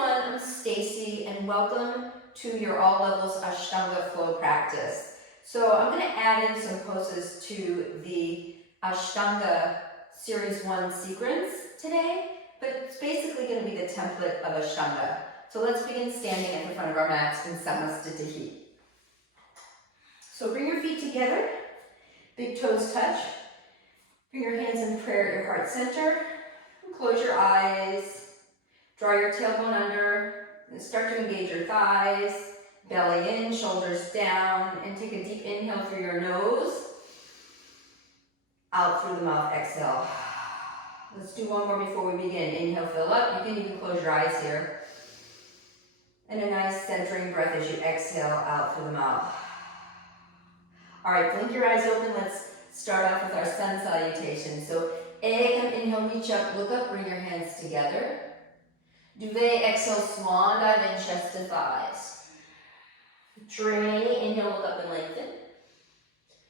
everyone, I'm Stacy and welcome to your All Levels Ashtanga flow practice. So I'm going to add in some poses to the Ashtanga Series 1 sequence today, but it's basically going to be the template of Ashtanga. So let's begin standing at the front of our mats in Samasthiti. So bring your feet together, big toes touch, bring your hands in prayer at your heart center, close your eyes. Draw your tailbone under and start to engage your thighs, belly in, shoulders down, and take a deep inhale through your nose, out through the mouth, exhale. Let's do one more before we begin. Inhale, fill up. You can even close your eyes here. And a nice centering breath as you exhale out through the mouth. All right, blink your eyes open. Let's start off with our sun salutation. So, Ekam, inhale, reach up, look up, bring your hands together. Duvet, exhale, swan dive in, chest to thighs. Training, inhale, look up and lengthen.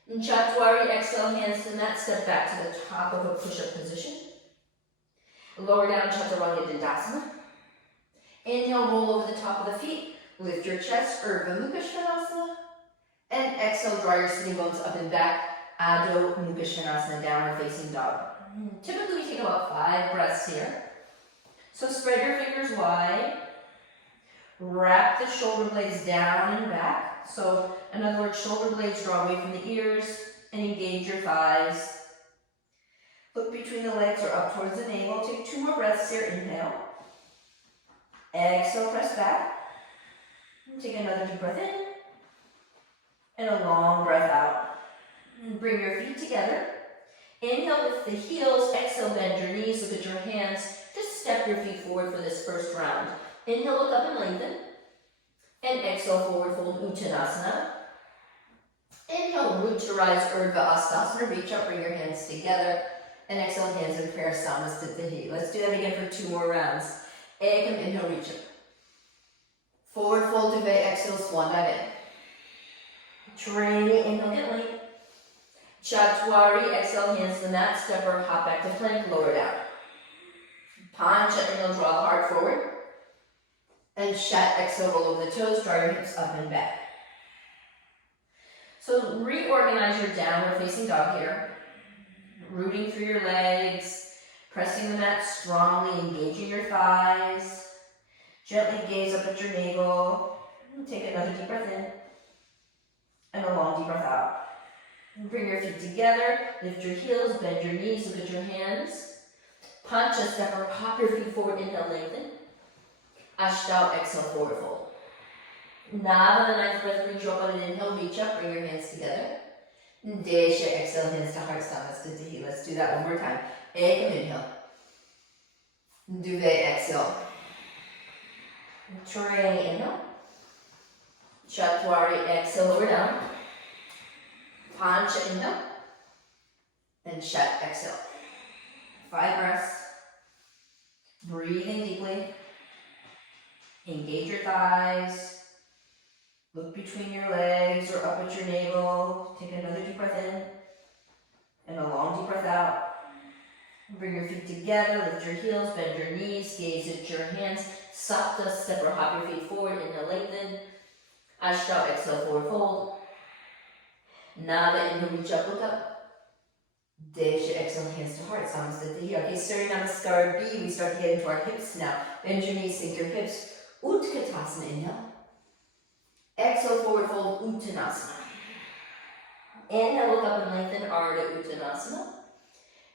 And Chatwari, exhale, hands to mat, step back to the top of a push-up position. Lower down, Chaturanga Dandasana. Inhale, roll over the top of the feet, lift your chest, Urdhva Mukha Svanasana. And exhale, draw your sitting bones up and back, Adho Mukha Svanasana, downward facing dog. Typically, we take about 5 breaths here. So spread your fingers wide, wrap the shoulder blades down and back. So in other words, shoulder blades draw away from the ears and engage your thighs. Look between the legs or up towards the navel. Take 2 more breaths here, inhale. Exhale, press back. Take another deep breath in and a long breath out. And bring your feet together. Inhale, lift the heels. Exhale, bend your knees, look at your hands. Just step your feet forward for this first round. Inhale, look up and lengthen. And exhale, forward fold, Uttanasana. Inhale, root to rise, Urdhva Astasana. Reach up, bring your hands together. And exhale, hands in prayer, Samasthiti. Let's do that again for 2 more rounds. Ekam, inhale, reach up. Forward fold, duvet, exhale, swan dive in. Training, inhale, get light. Chatwari, exhale, hands to the mat, step or hop back to plank, lower down. Pancha, inhale, draw the heart forward. And Shat, exhale, roll over the toes, draw your hips up and back. So reorganize your downward facing dog here. Rooting through your legs, pressing the mat strongly, engaging your thighs. Gently gaze up at your navel. Take another deep breath in. And a long deep breath out. Bring your feet together, lift your heels, bend your knees, look at your hands. Pancha, step or hop your feet forward, inhale, lengthen. Ashtau, exhale, forward fold. Nava, the 9th breath, brings you up on an inhale, reach up, bring your hands together. Desha, exhale, hands to heart, Samasthiti. Let's do that one more time. Ekam, inhale. Duvet, exhale. Training, inhale. Chatwari, exhale, lower down. Pancha, inhale. And Shat, exhale. 5 breaths. Breathing deeply. Engage your thighs. Look between your legs or up at your navel. Take another deep breath in. And a long deep breath out. Bring your feet together. Lift your heels. Bend your knees. Gaze at your hands. Sapta, step or hop your feet forward. Inhale, lengthen. Ashtau, exhale, forward fold. Nada, inhale, reach up, look up. Desha, exhale, hands to heart, Samasthiti. Okay, starting Namaskar B, we start to get into our hips now. Bend your knees, sink your hips. Utkatasana, inhale. Exhale, forward fold, Uttanasana. Inhale, look up and lengthen, Ardha Uttanasana.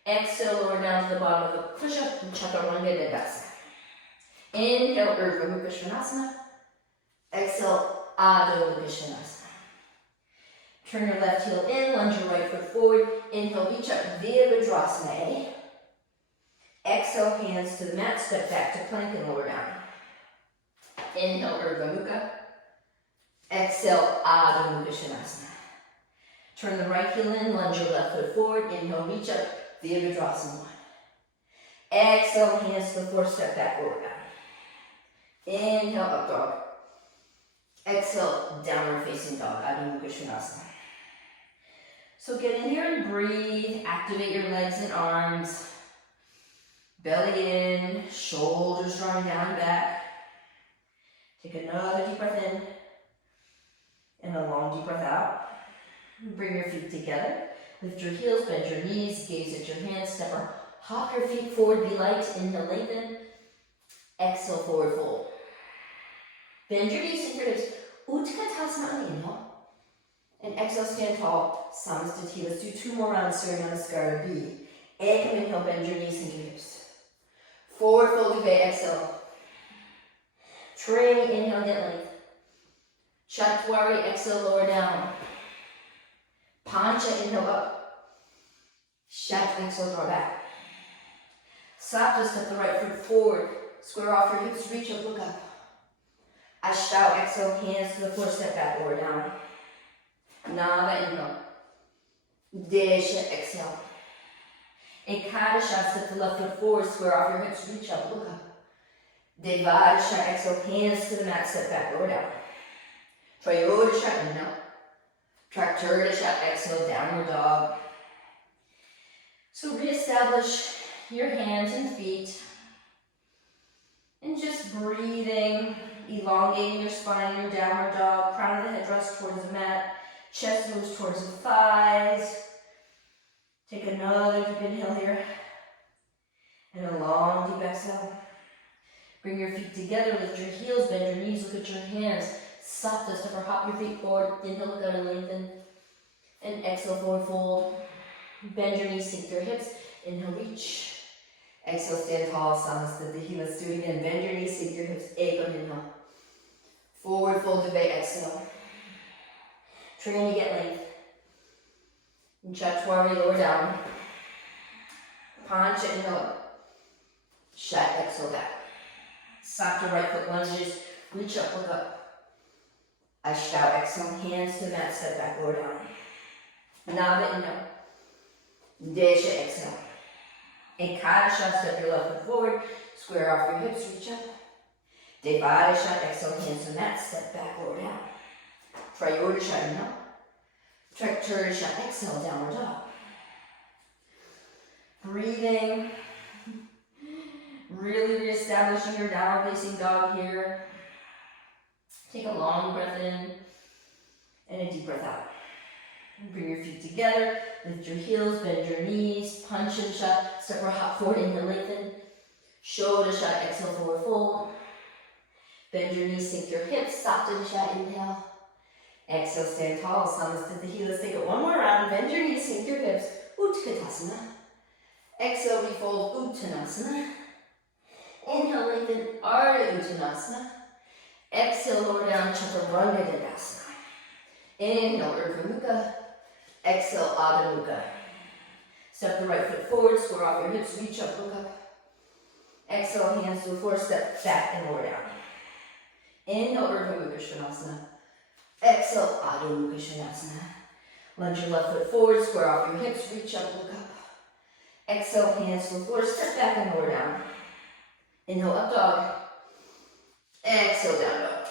Exhale, lower down to the bottom of the push-up, Chaturanga Dandasana. Inhale, Urdhva Mukha Svanasana. Exhale, Adho Mukha Svanasana. Turn your left heel in, lunge your right foot forward. Inhale, reach up, Virabhadrasana. Exhale, hands to the mat, step back to plank and lower down. Inhale, Urdhva Mukha. Exhale, Adho Mukha Svanasana. Turn the right heel in, lunge your left foot forward. Inhale, reach up, Virabhadrasana 1. Exhale, hands to the floor, step back, lower down. Inhale, up dog. Exhale, downward facing dog, Adho Mukha Svanasana. So get in here and breathe, activate your legs and arms. Belly in, shoulders drawing down and back. Take another deep breath in and a long deep breath out. Bring your feet together. Lift your heels, bend your knees, gaze at your hands, step or hop your feet forward, be light. Inhale, lengthen. Exhale, forward fold. Bend your knees, sink your hips. Utkatasana on the inhale. And exhale, stand tall. Samastiti. Let's do 2 more rounds here on the Skara B. Ekam, inhale, bend your knees, sink your hips. Forward fold, duvet, exhale. Training, inhale, get length. Chatwari, exhale, lower down. Pancha, inhale, up. Shat, exhale, draw back. Sapta, step the right foot forward. Square off your hips, reach up, look up. Ashtanga, exhale, hands to the floor, step back, lower down. Nava, inhale. Desha, exhale. Ekadasha, step the left foot forward, square off your hips, reach up, look up. Devadasha, exhale, hands to the mat, step back, lower down. Trayodasha, inhale. Trakturadasha, exhale, downward dog. So reestablish your hands and feet. And just breathing, elongating your spine in your downward dog. Crown of the head rests towards the mat. Chest moves towards the thighs. Take another deep inhale here. And a long deep exhale. Bring your feet together, lift your heels, bend your knees, look at your hands. Sapta, step or hop your feet forward. Inhale, look out and lengthen. And exhale, forward fold. Bend your knees, sink your hips. Inhale, reach. Exhale, stand tall, Samastiti. Let's do it again. Bend your knees, sink your hips. Ekam, inhale. Forward fold, duvet, exhale. Train to get length. Chatwari, lower down. Pancha, inhale up. Shat, exhale back. Sapta, right foot lunges. Reach up, look up. Ashtanga, exhale, hands to the mat, step back, lower down. Nava, inhale. Desha, exhale. Ekadasha, step your left foot forward, square off your hips, reach up. Devadasha, exhale, hands to the mat, step back, lower down. Trayodasha, inhale. Trakturadasha, exhale, downward dog. Breathing. Really reestablishing your downward facing dog here. Take a long breath in and a deep breath out. Bring your feet together, lift your heels, bend your knees, punch and shut, step or hop forward, inhale, lengthen. Shoulder shut, exhale, forward fold. Bend your knees, sink your hips, sapta shut, inhale. Exhale, stand tall, Samastiti. Let's take it 1 more round. Bend your knees, sink your hips, Utkatasana. Exhale, refold, Uttanasana. Inhale, lengthen, Ardha Uttanasana. Exhale, lower down, Chaturanga Dandasana. Inhale, Urdhva Mukha. Exhale, Adho Mukha. Step the right foot forward, square off your hips, reach up, look up. Exhale, hands to the floor, step back and lower down. Inhale, Urdhva Mukha Svanasana. Exhale, Adho Mukha Svanasana. Lunge your left foot forward, square off your hips, reach up, look up. Exhale, hands to the floor, step back and lower down. Inhale, up dog. Exhale, down dog.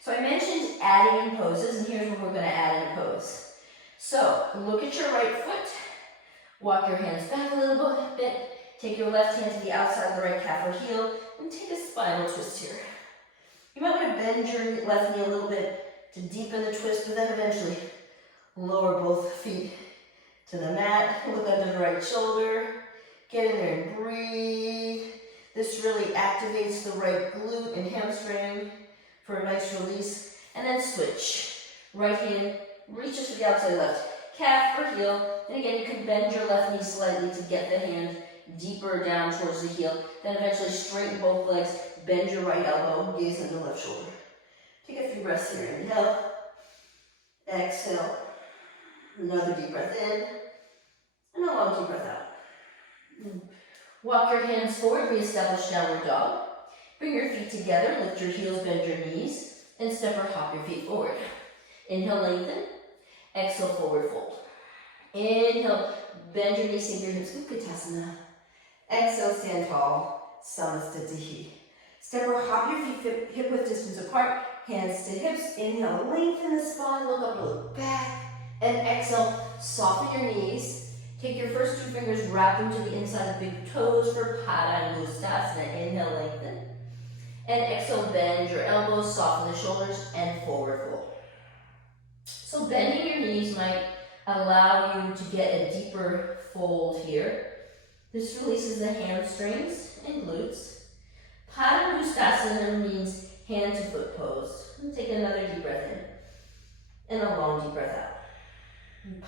So I mentioned adding in poses, and here's what we're going to add in a pose. So look at your right foot, walk your hands back a little bit, take your left hand to the outside of the right calf or heel, and take a spinal twist here. You might want to bend your left knee a little bit to deepen the twist, but then eventually lower both feet to the mat, look under the right shoulder, get in there and breathe. This really activates the right glute and hamstring for a nice release. And then switch. Right hand reaches to the outside left calf or heel. And again, you can bend your left knee slightly to get the hand deeper down towards the heel. Then eventually straighten both legs, bend your right elbow, gaze under the left shoulder. Take a few breaths here. Inhale. Exhale. Another deep breath in. And a long deep breath out. Walk your hands forward, reestablish downward dog. Bring your feet together, lift your heels, bend your knees, and step or hop your feet forward. Inhale, lengthen. Exhale, forward fold. Inhale, bend your knees, sink your hips, Utkatasana. Exhale, stand tall, Samastiti. Step or hop your feet hip width distance apart, hands to hips. Inhale, lengthen the spine, look up, look back. And exhale, soften your knees. Take your first 2 fingers, wrap them to the inside of the big toes for Pada and Uttanasana. Inhale, lengthen. And exhale, bend your elbows, soften the shoulders, and forward fold. So bending your knees might allow you to get a deeper fold here. This releases the hamstrings and glutes. Padangustasana means hand to foot pose. Take another deep breath in and a long deep breath out.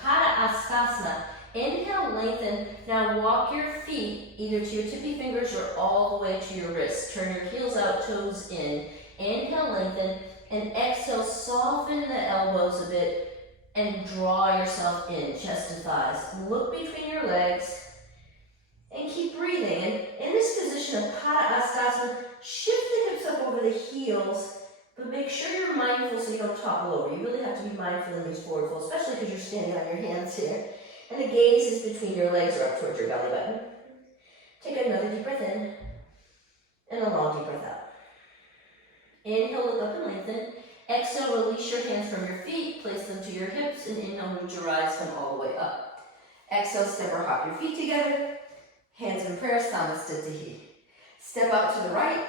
Padangustasana, inhale, lengthen. Now walk your feet either to your tippy fingers or all the way to your wrists. Turn your heels out, toes in. Inhale, lengthen, and exhale, soften the elbows a bit and draw yourself in, chest to thighs. Look between your legs and keep breathing. And in this position of Padangustasana, shift the hips up over the heels, but make sure you're mindful so you don't topple over. You really have to be mindful in these forward folds, especially because you're standing on your hands here. And the gaze is between your legs or up towards your belly button. Take another deep breath in and a long deep breath out. Inhale, look up and lengthen. Exhale, release your hands from your feet, place them to your hips, and inhale, root your eyes, come all the way up. Exhale, step or hop your feet together. Hands in prayer, Samasthiti. Step out to the right.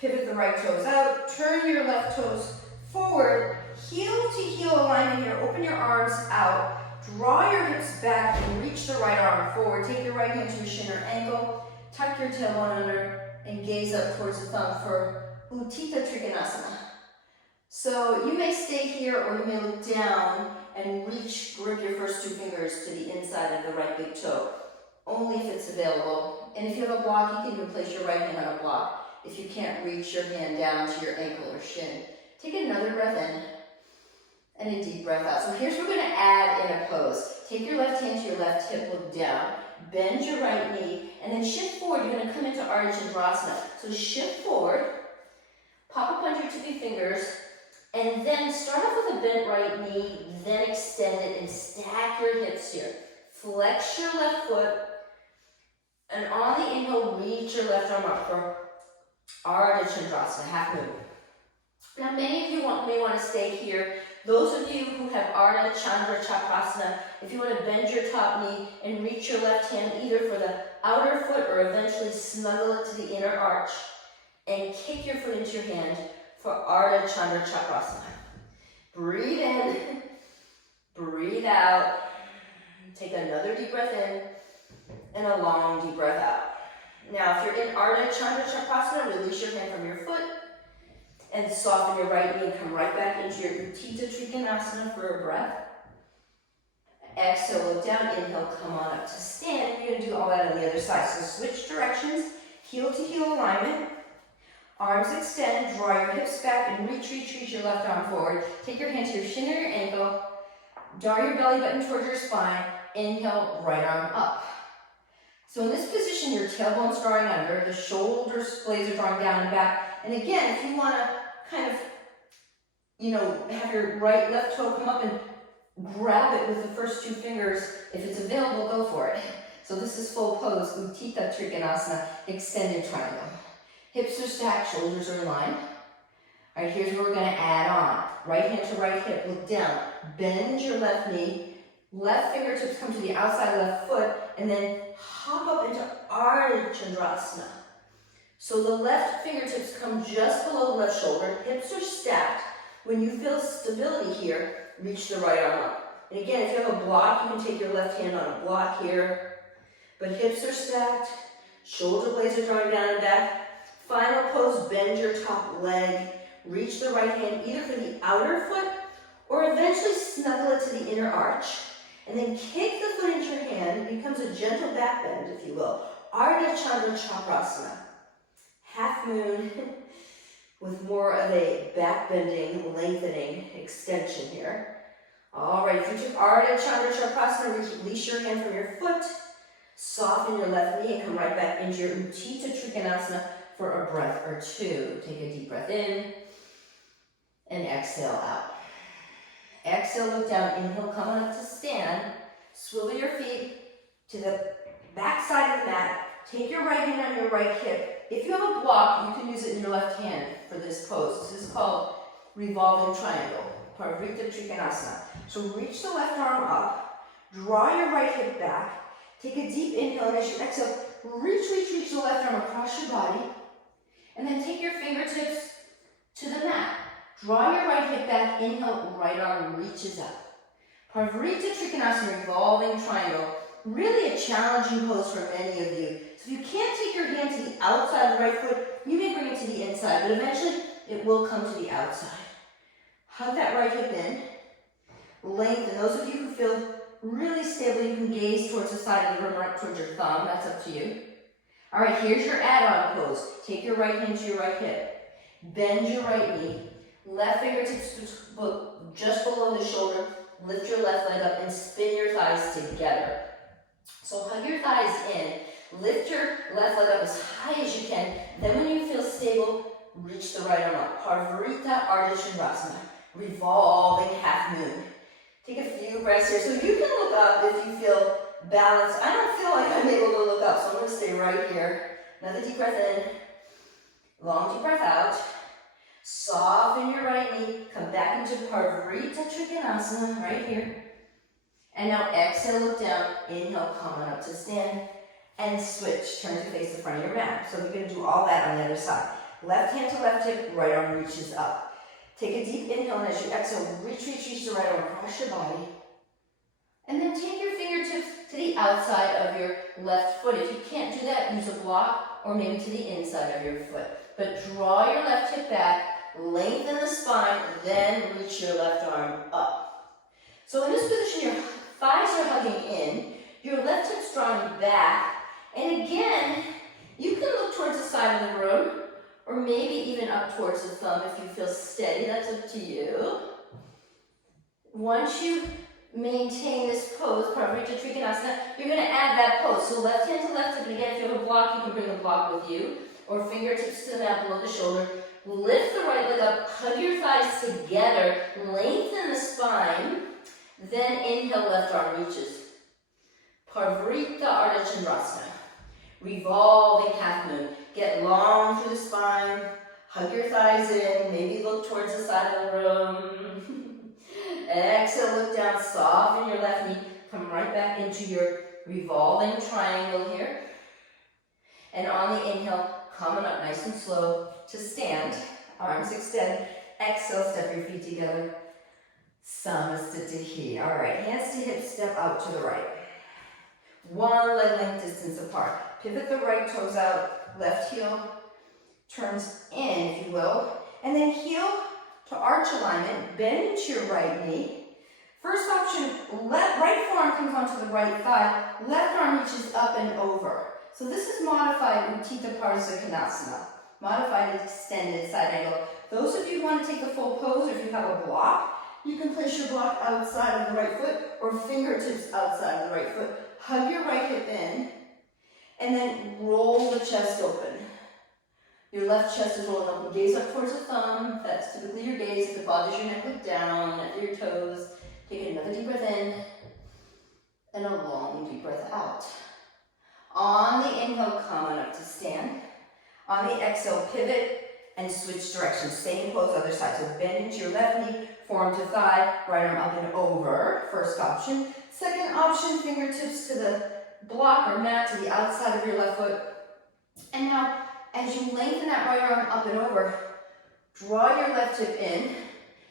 Pivot the right toes out. Turn your left toes forward. Heel to heel alignment here. Open your arms out. Draw your hips back and reach the right arm forward. Take your right hand to your shin or ankle. Tuck your tailbone under and gaze up towards the thumb for Utthita Trikonasana. So you may stay here or you may look down and grip your first two fingers to the inside of the right big toe, only if it's available. And if you have a block, you can even place your right hand on a block if you can't reach your hand down to your ankle or shin. Take another breath in and a deep breath out. So here's what we're going to add in a pose. Take your left hand to your left hip, look down, bend your right knee, and then shift forward. You're going to come into Ardha Chandrasana. So shift forward, pop up on your tippy fingers, and then start off with a bent right knee, then extend it and stack your hips here. Flex your left foot, and on the inhale, reach your left arm up for Ardha Chandrasana, half moon. Now, many of you may want to stay here. Those of you who have Ardha Chandra Chakrasana, if you want to bend your top knee and reach your left hand either for the outer foot or eventually snuggle it to the inner arch and kick your foot into your hand for Ardha Chandra Chakrasana. Breathe in, breathe out. Take another deep breath in and a long deep breath out. Now, if you're in Ardha Chandra Chakrasana, release your hand from your foot and soften your right knee and come right back into your Utthita Trikonasana for a breath. Exhale, look down, inhale, come on up to stand. You're going to do all that on the other side. So switch directions, heel to heel alignment. Arms extend, draw your hips back and reach your left arm forward. Take your hand to your shin or your ankle. Draw your belly button towards your spine. Inhale, right arm up. So in this position, your tailbone's drawing under, the shoulder blades are drawing down and back. And again, if you want to kind of, have your left toe come up and grab it with the first two fingers, if it's available, go for it. So this is full pose, Utthita Trikonasana, extended triangle. Hips are stacked, shoulders are in line. All right, here's where we're going to add on. Right hand to right hip, look down. Bend your left knee. Left fingertips come to the outside left foot, and then hop up into Ardha Chandrasana. So the left fingertips come just below the left shoulder. Hips are stacked. When you feel stability here, reach the right arm up. And again, if you have a block, you can take your left hand on a block here. But hips are stacked. Shoulder blades are drawing down and back. Final pose, bend your top leg. Reach the right hand either for the outer foot or eventually snuggle it to the inner arch. And then kick the foot into your hand. It becomes a gentle back bend, if you will. Ardha Chandra Chakrasana. Half moon with more of a back bending, lengthening extension here. All right, if you took Ardha Chandra Chakrasana, release your hand from your foot. Soften your left knee and come right back into your Utthita Trikonasana for a breath or two. Take a deep breath in and exhale out. Exhale, look down, inhale, come on up to stand. Swivel your feet to the back side of the mat. Take your right hand on your right hip. If you have a block, you can use it in your left hand for this pose. This is called revolving triangle, Parvrita Trikonasana. So reach the left arm up, draw your right hip back, take a deep inhale, and as you exhale, reach the left arm across your body, And then take your fingertips to the mat. Draw your right hip back, inhale, right arm reaches up. Parvarita Trikonasana, revolving triangle. Really a challenging pose for many of you. So if you can't take your hand to the outside of the right foot, you may bring it to the inside, but eventually it will come to the outside. Hug that right hip in. Lengthen. Those of you who feel really stable, you can gaze towards the side of the room or up towards your thumb. That's up to you. All right, here's your add-on pose. Take your right hand to your right hip. Bend your right knee. Left fingertips just below the shoulder. Lift your left leg up and spin your thighs together. So hug your thighs in. Lift your left leg up as high as you can. Then when you feel stable, reach the right arm up. Parvarita Ardha, revolving half moon. Take a few breaths here. So you can look up if you feel balanced. I don't feel like I'm able to look up, so I'm going to stay right here. Another deep breath in. Long deep breath out. Soften your right knee. Come back into Parvarita Trikonasana right here. And now exhale, look down. Inhale, come on up to stand. And switch. Turn to face the front of your mat. So we're going to do all that on the other side. Left hand to left hip, right arm reaches up. Take a deep inhale, and as you exhale, reach the right arm across your body. And then take your fingertips to the outside of your left foot. If you can't do that, use a block or maybe to the inside of your foot. But draw your left hip back, lengthen the spine, then reach your left arm up. So in this position, your thighs are hugging in, your left hip's drawing back, and again, you can look towards the side of the room, or maybe even up towards the thumb if you feel steady. That's up to you. Once you maintain this pose, Parvarita Trikonasana, you're going to add that pose. So left hand to left hip, and again, if you have a block, you can bring the block with you, or fingertips to the mat below the shoulder. Lift the right leg up, hug your thighs together, lengthen the spine, then inhale, left arm reaches. Parvarita Ardha, revolving half moon. Get long through the spine, hug your thighs in, maybe look towards the side of the room. Exhale, look down, soften your left knee, come right back into your revolving triangle here. And on the inhale, coming up nice and slow to stand, arms extend, exhale, step your feet together. Samasthiti. All right, hands to hips, step out to the right. One leg length distance apart. Pivot the right toes out, left heel turns in, if you will, and then heel to arch alignment, bend into your right knee. First option, right forearm comes onto the right thigh, left arm reaches up and over. So this is modified Utthita Konasana, modified extended side angle. Those of you who want to take the full pose, or if you have a block, you can place your block outside of the right foot or fingertips outside of the right foot. Hug your right hip in, and then roll the chest open. Your left chest is rolling open. Gaze up towards the thumb. That's typically your gaze. If it bothers your neck, look down at your toes. Take another deep breath in, and a long deep breath out. On the inhale, come on up to stand. On the exhale, pivot and switch directions. Same pose, other side. So bend into your left knee, forearm to thigh, right arm up and over. First option. Second option, fingertips to the block or mat to the outside of your left foot. And now, as you lengthen that right arm up and over, draw your left hip in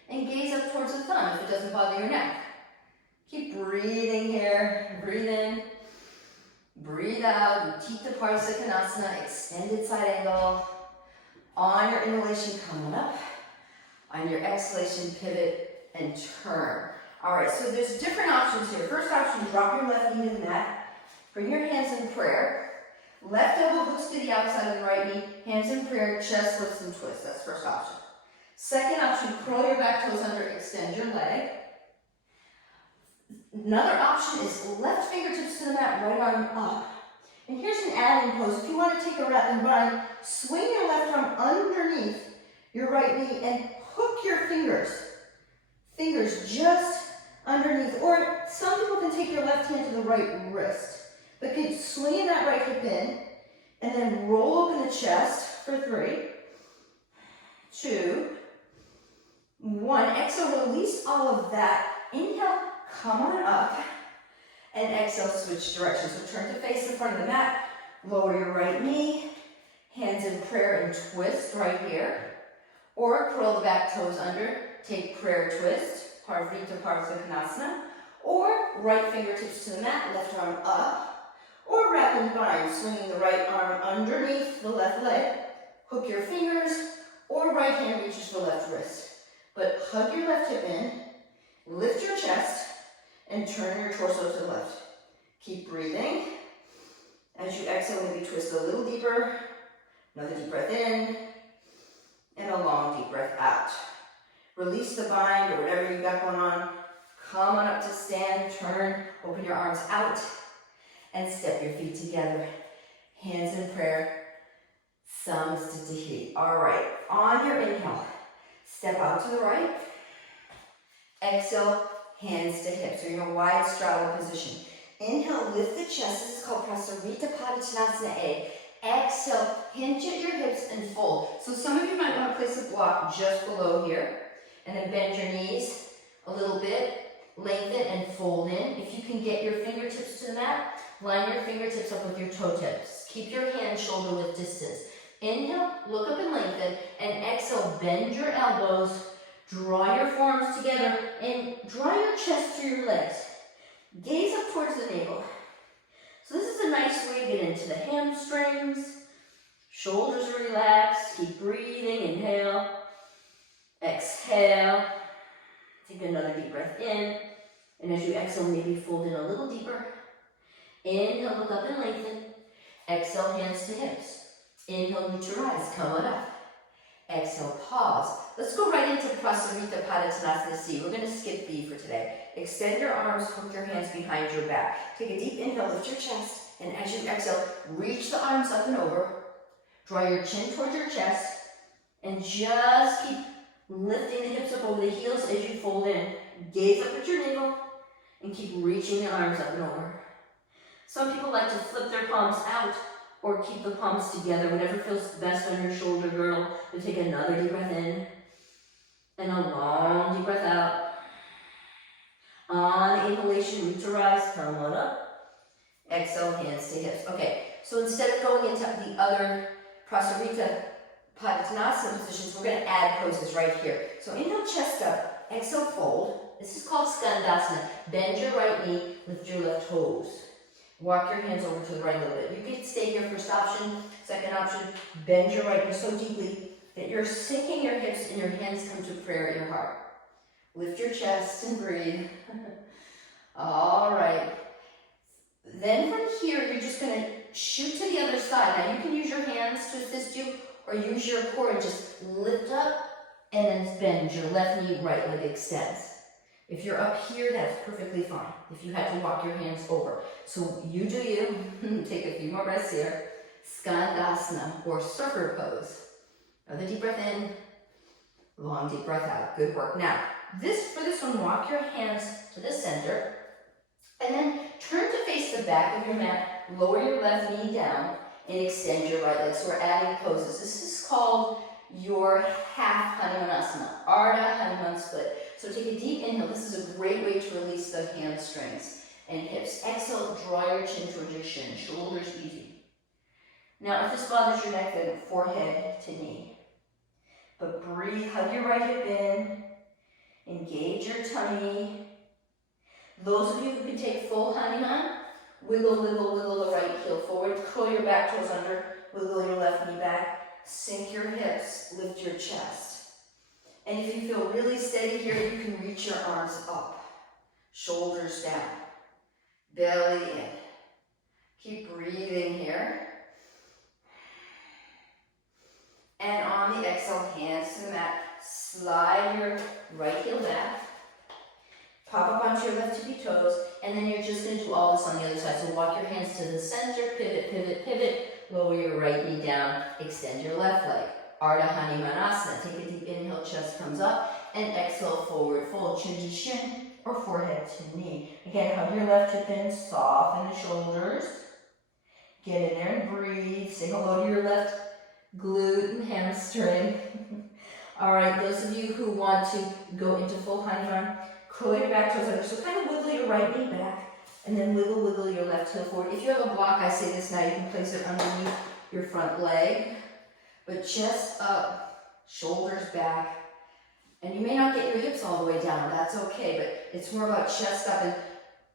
and gaze up towards the thumb if it doesn't bother your neck. Keep breathing here. Breathe in. Breathe out. Utthita Konasana, extended side angle. On your inhalation, come on up. On your exhalation, pivot and turn. All right, so there's different options here. First option, drop your left knee to the mat. Bring your hands in prayer. Left elbow hooks to the outside of the right knee. Hands in prayer, chest lifts and twists. That's first option. Second option, curl your back toes under, extend your leg. Another option is left fingertips to the mat, right arm up. And here's an add-in pose. If you want to take a rat and bind, swing your left arm underneath your right knee and hook your fingers just underneath. Or some people can take your left hand to the right wrist. But keep swinging that right hip in, and then roll open the chest for 3, 2, 1. Exhale, release all of that. Inhale, come on up, and exhale, switch directions. So turn to face the front of the mat, lower your right knee, hands in prayer and twist right here. Or curl the back toes under, take prayer twist, Parvrita Parsvakonasana. Or right fingertips to the mat, left arm up. Or wrap and bind, swinging the right arm underneath the left leg. Hook your fingers, or right hand reaches the left wrist. But hug your left hip in, lift your chest, and turn your torso to the left. Keep breathing. As you exhale, maybe twist a little deeper. Another deep breath in, and a long deep breath out. Release the bind or whatever you got going on. Come on up to stand, turn, open your arms out, and step your feet together. Hands in prayer, Samastitihi. All right, on your inhale, step out to the right. Exhale, hands to hips. So you're in a wide straddle position. Inhale, lift the chest. This is called Prasarita Padottanasana A. Exhale, hinge at your hips and fold. So some of you might want to place a block just below here. And then bend your knees a little bit. Lengthen and fold in. If you can get your fingertips to the mat, line your fingertips up with your toe tips. Keep your hands shoulder width distance. Inhale, look up and lengthen. And exhale, bend your elbows. Draw your forearms together and draw your chest through your legs. Gaze up towards the navel. So this is a nice way to get into the hamstrings. Shoulders are relaxed. Keep breathing. Inhale. Exhale. Take another deep breath in. And as you exhale, maybe fold in a little deeper. Inhale, look up and lengthen. Exhale, hands to hips. Inhale, root your eyes. Come on up. Exhale, pause. Let's go right into Prasarita Padottanasana C. We're going to skip B for today. Extend your arms, hook your hands behind your back. Take a deep inhale, lift your chest. And as you exhale, reach the arms up and over. Draw your chin towards your chest. And just keep lifting the hips up over the heels as you fold in. Gaze up at your navel. And keep reaching the arms up and over. Some people like to flip their palms out or keep the palms together, whatever feels best on your shoulder girdle. You take another deep breath in, and a long deep breath out. On inhalation, root to rise, come on up. Exhale, hands to hips. Okay, so instead of going into the other Prasarita Padottanasana positions, we're going to add poses right here. So inhale, chest up, exhale, fold. This is called Skandasana. Bend your right knee, lift your left toes. Walk your hands over to the right a little bit. You can stay here, first option. Second option, bend your right knee so deeply that you're sinking your hips and your hands come to prayer at your heart. Lift your chest and breathe. All right. Then from here, you're just going to shoot to the other side. Now you can use your hands to assist you or use your core and just lift up and then bend your left knee, right leg extends. If you're up here, that's perfectly fine. If you had to walk your hands over. So you do you. Take a few more breaths here. Skandasana or surfer pose. Another deep breath in. Long deep breath out. Good work. Now, for this one, walk your hands to the center. And then turn to face the back of your mat. Lower your left knee down and extend your right leg. So we're adding poses. This is called your half Hanumanasana. Ardha Hanuman split. So take a deep inhale. This is a great way to release the hamstrings and hips. Exhale, draw your chin towards your shin. Shoulders easy. Now, if this bothers your neck, then forehead to knee. But breathe, hug your right hip in. Engage your tummy. Those of you who can take full Hanuman, wiggle, wiggle, wiggle the right heel forward. Curl your back toes under. Wiggle your left knee back. Sink your hips. Lift your chest. And if you feel really steady here, you can reach your arms up. Shoulders down. Belly in. Keep breathing here. And on the exhale, hands to the mat. Slide your right heel back. Pop up onto your left tippy toes. And then you're just going to do all this on the other side. So walk your hands to the center. Pivot, pivot, pivot. Lower your right knee down. Extend your left leg. Ardha Hanumanasana. Take a deep inhale, chest comes up, and exhale, forward fold, chin to shin, or forehead to knee. Again, hug your left hip in, soften the shoulders. Get in there and breathe. Say hello to your left glute and hamstring. All right, those of you who want to go into full Hanuman, curl your back toes under. So kind of wiggle your right knee back, and then wiggle your left heel forward. If you have a block, I say this now, you can place it underneath your front leg. But chest up, shoulders back, and you may not get your hips all the way down, that's okay, but it's more about chest up. And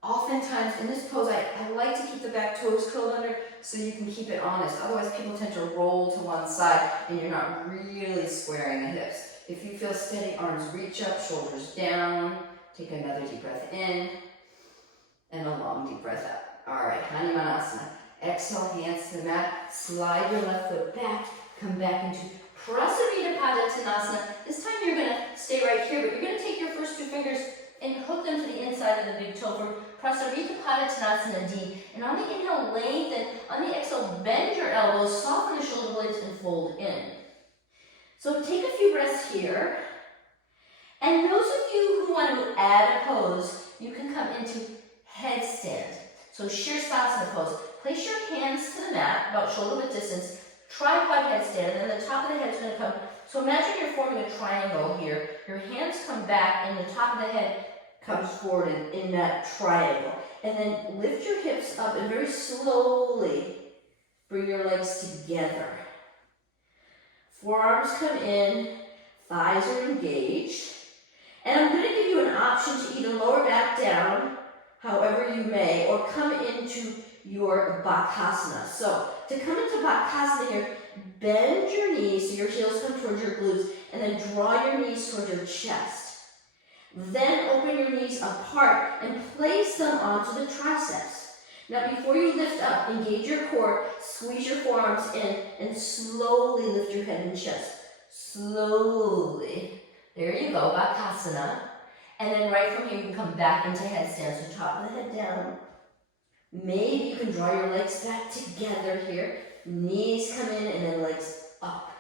oftentimes in this pose, I like to keep the back toes curled under so you can keep it honest. Otherwise, people tend to roll to one side and you're not really squaring the hips. If you feel steady, arms reach up, shoulders down. Take another deep breath in and a long deep breath out. All right, Hanumanasana. Exhale, hands to the mat. Slide your left foot back. Come back into Prasarita Padottanasana. This time you're going to stay right here, but you're going to take your first two fingers and hook them to the inside of the big toe for Prasarita Padottanasana D. And on the inhale, lengthen. On the exhale, bend your elbows, soften the shoulder blades, and fold in. So take a few breaths here. And those of you who want to add a pose, you can come into headstand. So Shirsasana pose. Place your hands to the mat, about shoulder width distance, tripod headstand, and then the top of the head is going to come. So imagine you're forming a triangle here. Your hands come back, and the top of the head comes forward in that triangle. And then lift your hips up and very slowly bring your legs together. Forearms come in, thighs are engaged. And I'm going to give you an option to either lower back down, however you may, or come into your Bakasana. So to come into Bakasana here, bend your knees so your heels come towards your glutes, and then draw your knees towards your chest. Then open your knees apart and place them onto the triceps. Now before you lift up, engage your core, squeeze your forearms in, and slowly lift your head and chest. Slowly. There you go, Bakasana. And then right from here, you can come back into headstand. So top of the head down. Maybe you can draw your legs back together here. Knees come in and then legs up.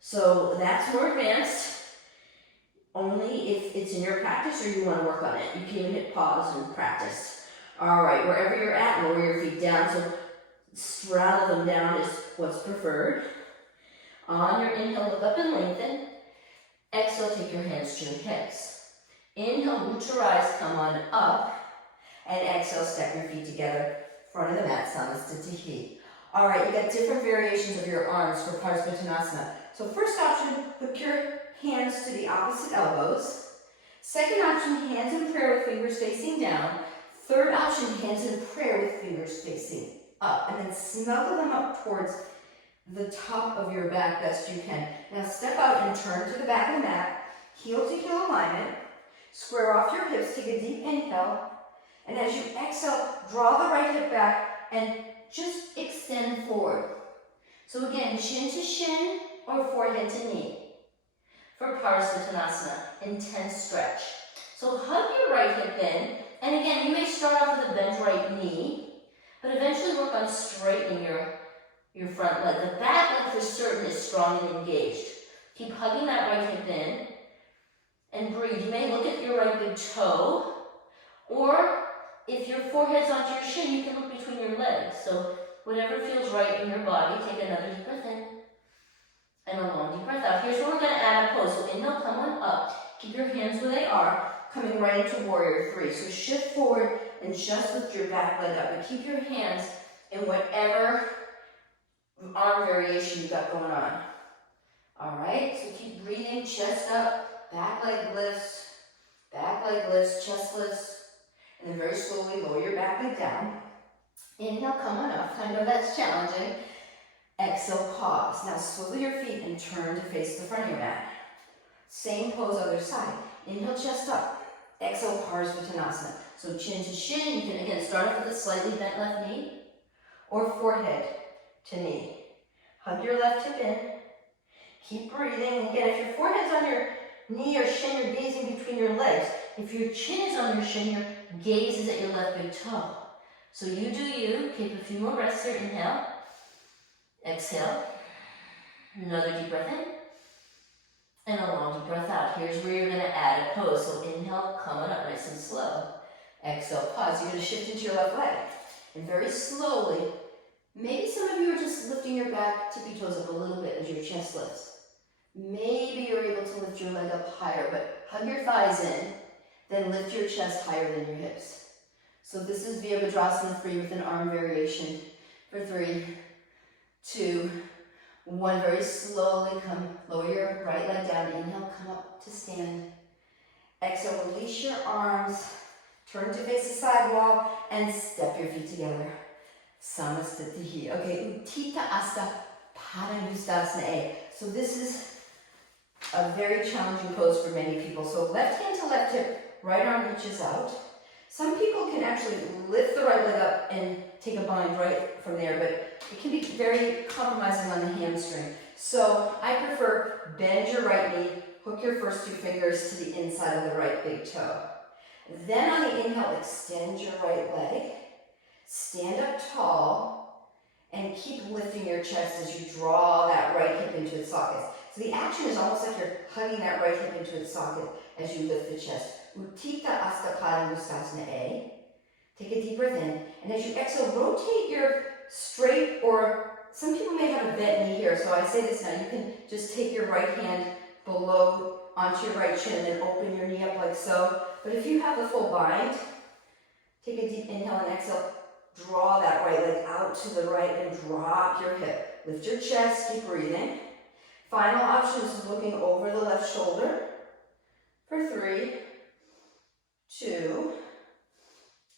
So that's more advanced. Only if it's in your practice or you want to work on it. You can even hit pause and practice. All right, wherever you're at, lower your feet down. So straddle them down is what's preferred. On your inhale, look up and lengthen. Exhale, take your hands to your hips. Inhale, root to rise, come on up. And exhale, step your feet together, front of the mat, Samasthiti. All right, you got different variations of your arms for Parsvottanasana. So first option, hook your hands to the opposite elbows. Second option, hands in prayer with fingers facing down. Third option, hands in prayer with fingers facing up. And then snuggle them up towards the top of your back best you can. Now step out and turn to the back of the mat, heel to heel alignment. Square off your hips, take a deep inhale. And as you exhale, draw the right hip back and just extend forward. So again, shin to shin or forehead to knee. For Parsvottanasana, intense stretch. So hug your right hip in, and again, you may start off with a bent right knee, but eventually work on straightening your front leg. The back leg for certain is strong and engaged. Keep hugging that right hip in, and breathe. You may look at your right big toe, or if your forehead's onto your shin, you can look between your legs. So whatever feels right in your body, take another deep breath in. And a long deep breath out. Here's where we're going to add a pose. So inhale, come on up. Keep your hands where they are, coming right into Warrior 3. So shift forward and just lift your back leg up. But keep your hands in whatever arm variation you've got going on. All right, so keep breathing, chest up, back leg lifts, chest lifts. And then very slowly lower your back leg down. Inhale, come on up. I know that's challenging. Exhale, pause. Now swivel your feet and turn to face the front of your mat. Same pose, other side. Inhale, chest up. Exhale, Parsvottanasana. So chin to shin. You can again start off with a slightly bent left knee or forehead to knee. Hug your left hip in. Keep breathing. Again, if your forehead's on your knee or shin, you're gazing between your legs. If your chin is on your shin, your gaze is at your left big toe. So you do you. Keep a few more breaths here. Inhale. Exhale. Another deep breath in. And a long deep breath out. Here's where you're going to add a pose. So inhale, come on up nice and slow. Exhale, pause. You're going to shift into your left leg. And very slowly, maybe some of you are just lifting your back tippy toes up a little bit as your chest lifts. Maybe you're able to lift your leg up higher, but hug your thighs in. Then lift your chest higher than your hips. So this is Virabhadrasana for you with an arm variation for 3, 2, One, very slowly come, lower your right leg down. Inhale, come up to stand. Exhale, release your arms. Turn to face the side wall and step your feet together. Samastitihi. Okay, Uttita Asta Padangustasana A. So this is a very challenging pose for many people. So left hand to left hip, right arm reaches out. Some people can actually lift the right leg up and take a bind right from there, but it can be very compromising on the hamstring. So I prefer bend your right knee, hook your first two fingers to the inside of the right big toe. Then on the inhale, extend your right leg, stand up tall, and keep lifting your chest as you draw that right hip into its socket. So the action is almost like you're hugging that right hip into its socket as you lift the chest. Uttita Asta Padangustasana A. Take a deep breath in, and as you exhale, rotate your straight, or some people may have a bent knee here, so I say this now, you can just take your right hand below onto your right shin and then open your knee up like so. But if you have the full bind, take a deep inhale and exhale, draw that right leg out to the right and drop your hip. Lift your chest, keep breathing. Final option is looking over the left shoulder for 3, 2,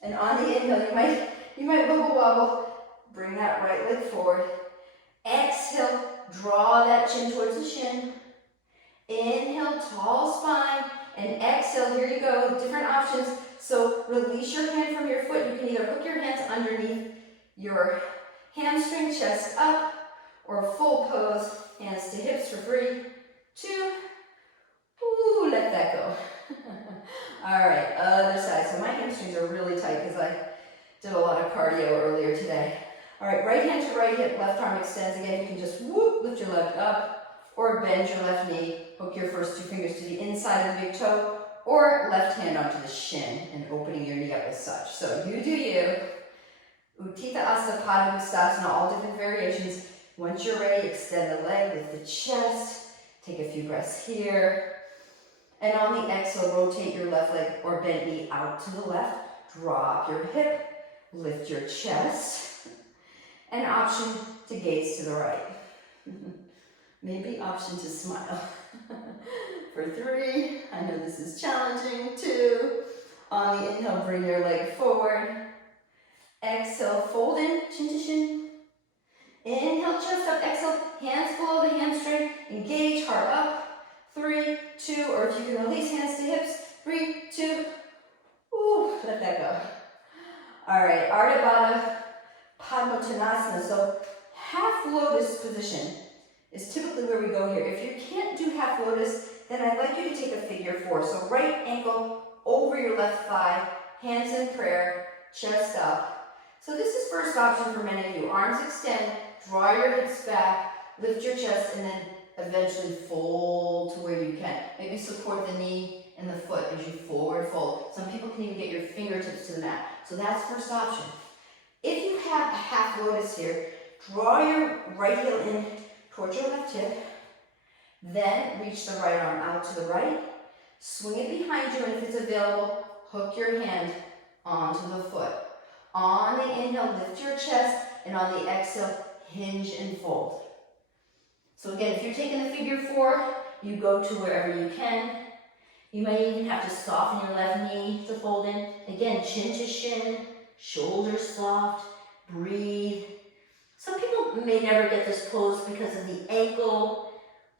and on the inhale, you might wiggle wobble. Bring that right leg forward. Exhale, draw that chin towards the shin. Inhale, tall spine, and exhale, here you go, different options. So release your hand from your foot. You can either hook your hands underneath your hamstring, chest up, or full pose, hands to hips for 3, 2, ooh, let that go. All right, other side. So my hamstrings are really tight because I did a lot of cardio earlier today. All right, right hand to right hip, left arm extends. Again, you can just whoop, lift your left up, or bend your left knee, hook your first two fingers to the inside of the big toe, or left hand onto the shin and opening your knee up as such. So you do you. Uttita Asta Padangustasana, all different variations. Once you're ready, extend the leg, lift the chest, take a few breaths here. And on the exhale, rotate your left leg or bent knee out to the left, drop your hip, lift your chest, and option to gaze to the right. Maybe option to smile. For 3, I know this is challenging. 2, on the inhale, bring your leg forward. Exhale, fold in, chin to shin. Inhale, chest up, exhale, hands below the hamstring, engage, heart up. 3, 2, or if you can release, hands to hips. 3, 2, ooh, let that go. All right, Ardha Baddha Padmottanasana. So half lotus position is typically where we go here. If you can't do half lotus, then I'd like you to take a figure 4. So right ankle over your left thigh, hands in prayer, chest up. So this is first option for many of you. Arms extend, draw your hips back, lift your chest, and then eventually fold to where you can. Maybe support the knee and the foot as you forward fold. Some people can even get your fingertips to the mat. So that's first option. If you have a half lotus here, draw your right heel in towards your left hip, then reach the right arm out to the right, swing it behind you, and if it's available, hook your hand onto the foot. On the inhale, lift your chest, and on the exhale, hinge and fold. So again, if you're taking the figure 4, you go to wherever you can. You might even have to soften your left knee to fold in. Again, chin to shin, shoulders soft, breathe. Some people may never get this pose because of the ankle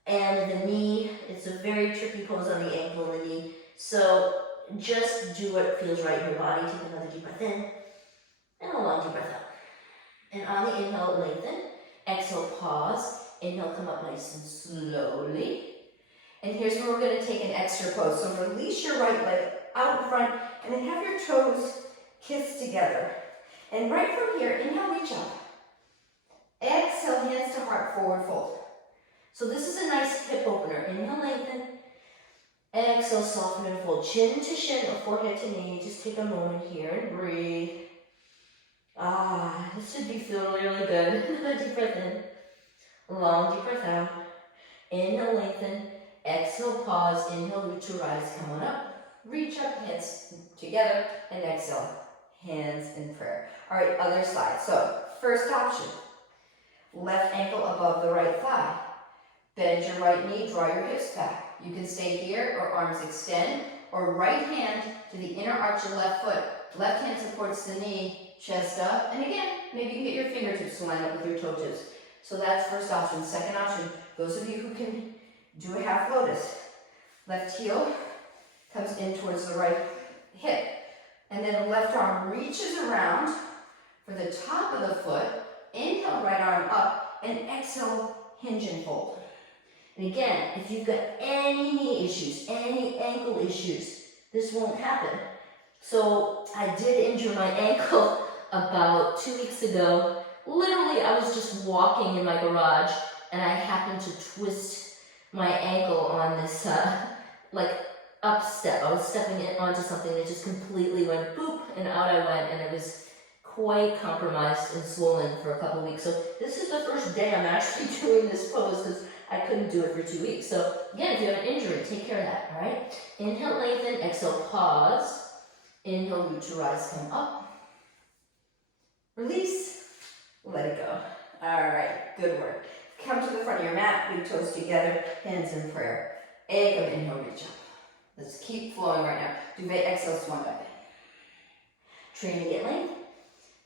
and the knee. It's a very tricky pose on the ankle and the knee. So just do what feels right in your body. Take another deep breath in and a long deep breath out. And on the inhale, lengthen. Exhale, pause. Inhale, come up nice and slowly. And here's where we're going to take an extra pose. So release your right leg out in front and then have your toes kiss together. And right from here, inhale, reach up. Exhale, hands to heart, forward fold. So this is a nice hip opener. Inhale, lengthen. Exhale, soften and fold. Chin to shin or forehead to knee. Just take a moment here and breathe. This should be feeling really good. Deep breath in. Long deep breath out. Inhale, lengthen. Exhale, pause. Inhale, root to rise. Come on up. Reach up, hands together. And exhale, hands in prayer. All right, other side. So, first option. Left ankle above the right thigh. Bend your right knee, draw your hips back. You can stay here or arms extend, or right hand to the inner arch of left foot. Left hand supports the knee, chest up, and again, maybe you can get your fingertips to line up with your toe tips. So that's first option. Second option, those of you who can do a half lotus. Left heel comes in towards the right hip, and then the left arm reaches around for the top of the foot. Inhale, right arm up, and exhale, hinge and fold. And again, if you've got any knee issues, any ankle issues, this won't happen. So I did injure my ankle about 2 weeks ago. Literally, I was just walking in my garage and I happened to twist my ankle on this up step. I was stepping it onto something that just completely went boop and out I went, and it was quite compromised and swollen for a couple weeks. So this is the first day I'm actually doing this pose because I couldn't do it for 2 weeks. So again, if you have an injury, take care of that, all right? Inhale, lengthen, exhale, pause. Inhale, root to rise, come up. Release, let it go. All right, good work. Come to the front of your mat, big toes together, hands in prayer. Ekam, inhale, reach up. Let's keep flowing right now. Duvet, exhale, swan back in. Triangle length.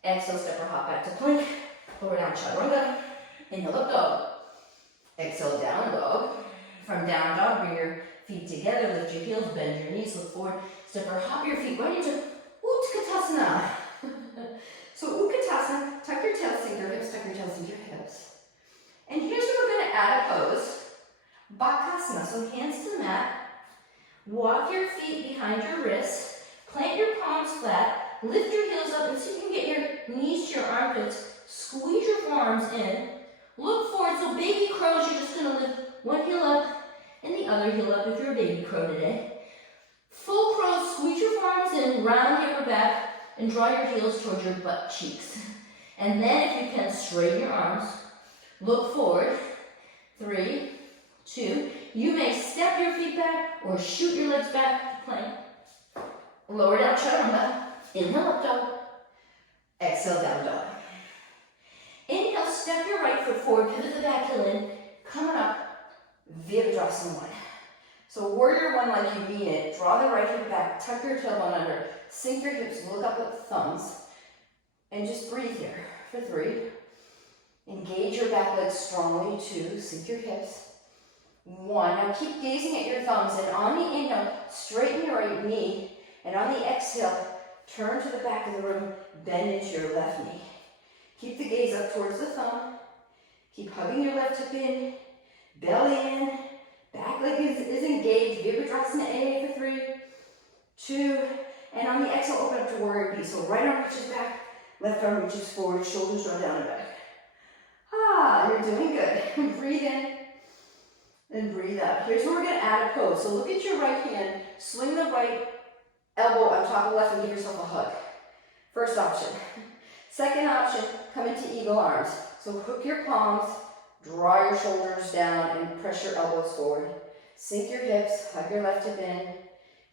Exhale, step or hop back to plank. Lower down, chaturanga. Inhale, up dog. Exhale, down dog. From down dog, bring your feet together, lift your heels, bend your knees, look forward. Step or hop your feet right into Utkatasana. So Utkatasana, tuck your tail, sink your hips, tuck your tail, sink your hips. And here's where we're going to add a pose. Bakasana, so hands to the mat. Walk your feet behind your wrists. Plant your palms flat. Lift your heels up and see if you can get your knees to your armpits. Squeeze your forearms in. Look forward. So baby crows, you're just going to lift one heel up and the other heel up if you're a baby crow today. Full crow, squeeze your forearms in, round the upper back, and draw your heels towards your butt cheeks. And then if you can, straighten your arms. Look forward. 3, 2. You may step your feet back or shoot your legs back to plank. Lower down, chaturanga. Inhale, up dog. Exhale, down dog. Inhale, step your right foot forward, pivot the back heel in. Coming up, Virabhadrasana 1. So warrior 1 like you mean it. Draw the right hip back, tuck your tailbone under, sink your hips, look up with the thumbs, and just breathe here for 3. Engage your back legs strongly. 2, sink your hips. 1, now keep gazing at your thumbs, and on the inhale, straighten your right knee, and on the exhale, turn to the back of the room, bend into your left knee. Keep the gaze up towards the thumb. Keep hugging your left hip in, belly in, back leg is engaged. Virabhadrasana A for 3, 2, and on the exhale, open up to warrior B. So right arm reaches back, left arm reaches forward, shoulders draw down and back. Ah, you're doing good. Breathe in and breathe out. Here's where we're going to add a pose. So look at your right hand, swing the right elbow on top of left and give yourself a hug. First option. Second option, come into eagle arms. So hook your palms, draw your shoulders down, and press your elbows forward. Sink your hips, hug your left hip in.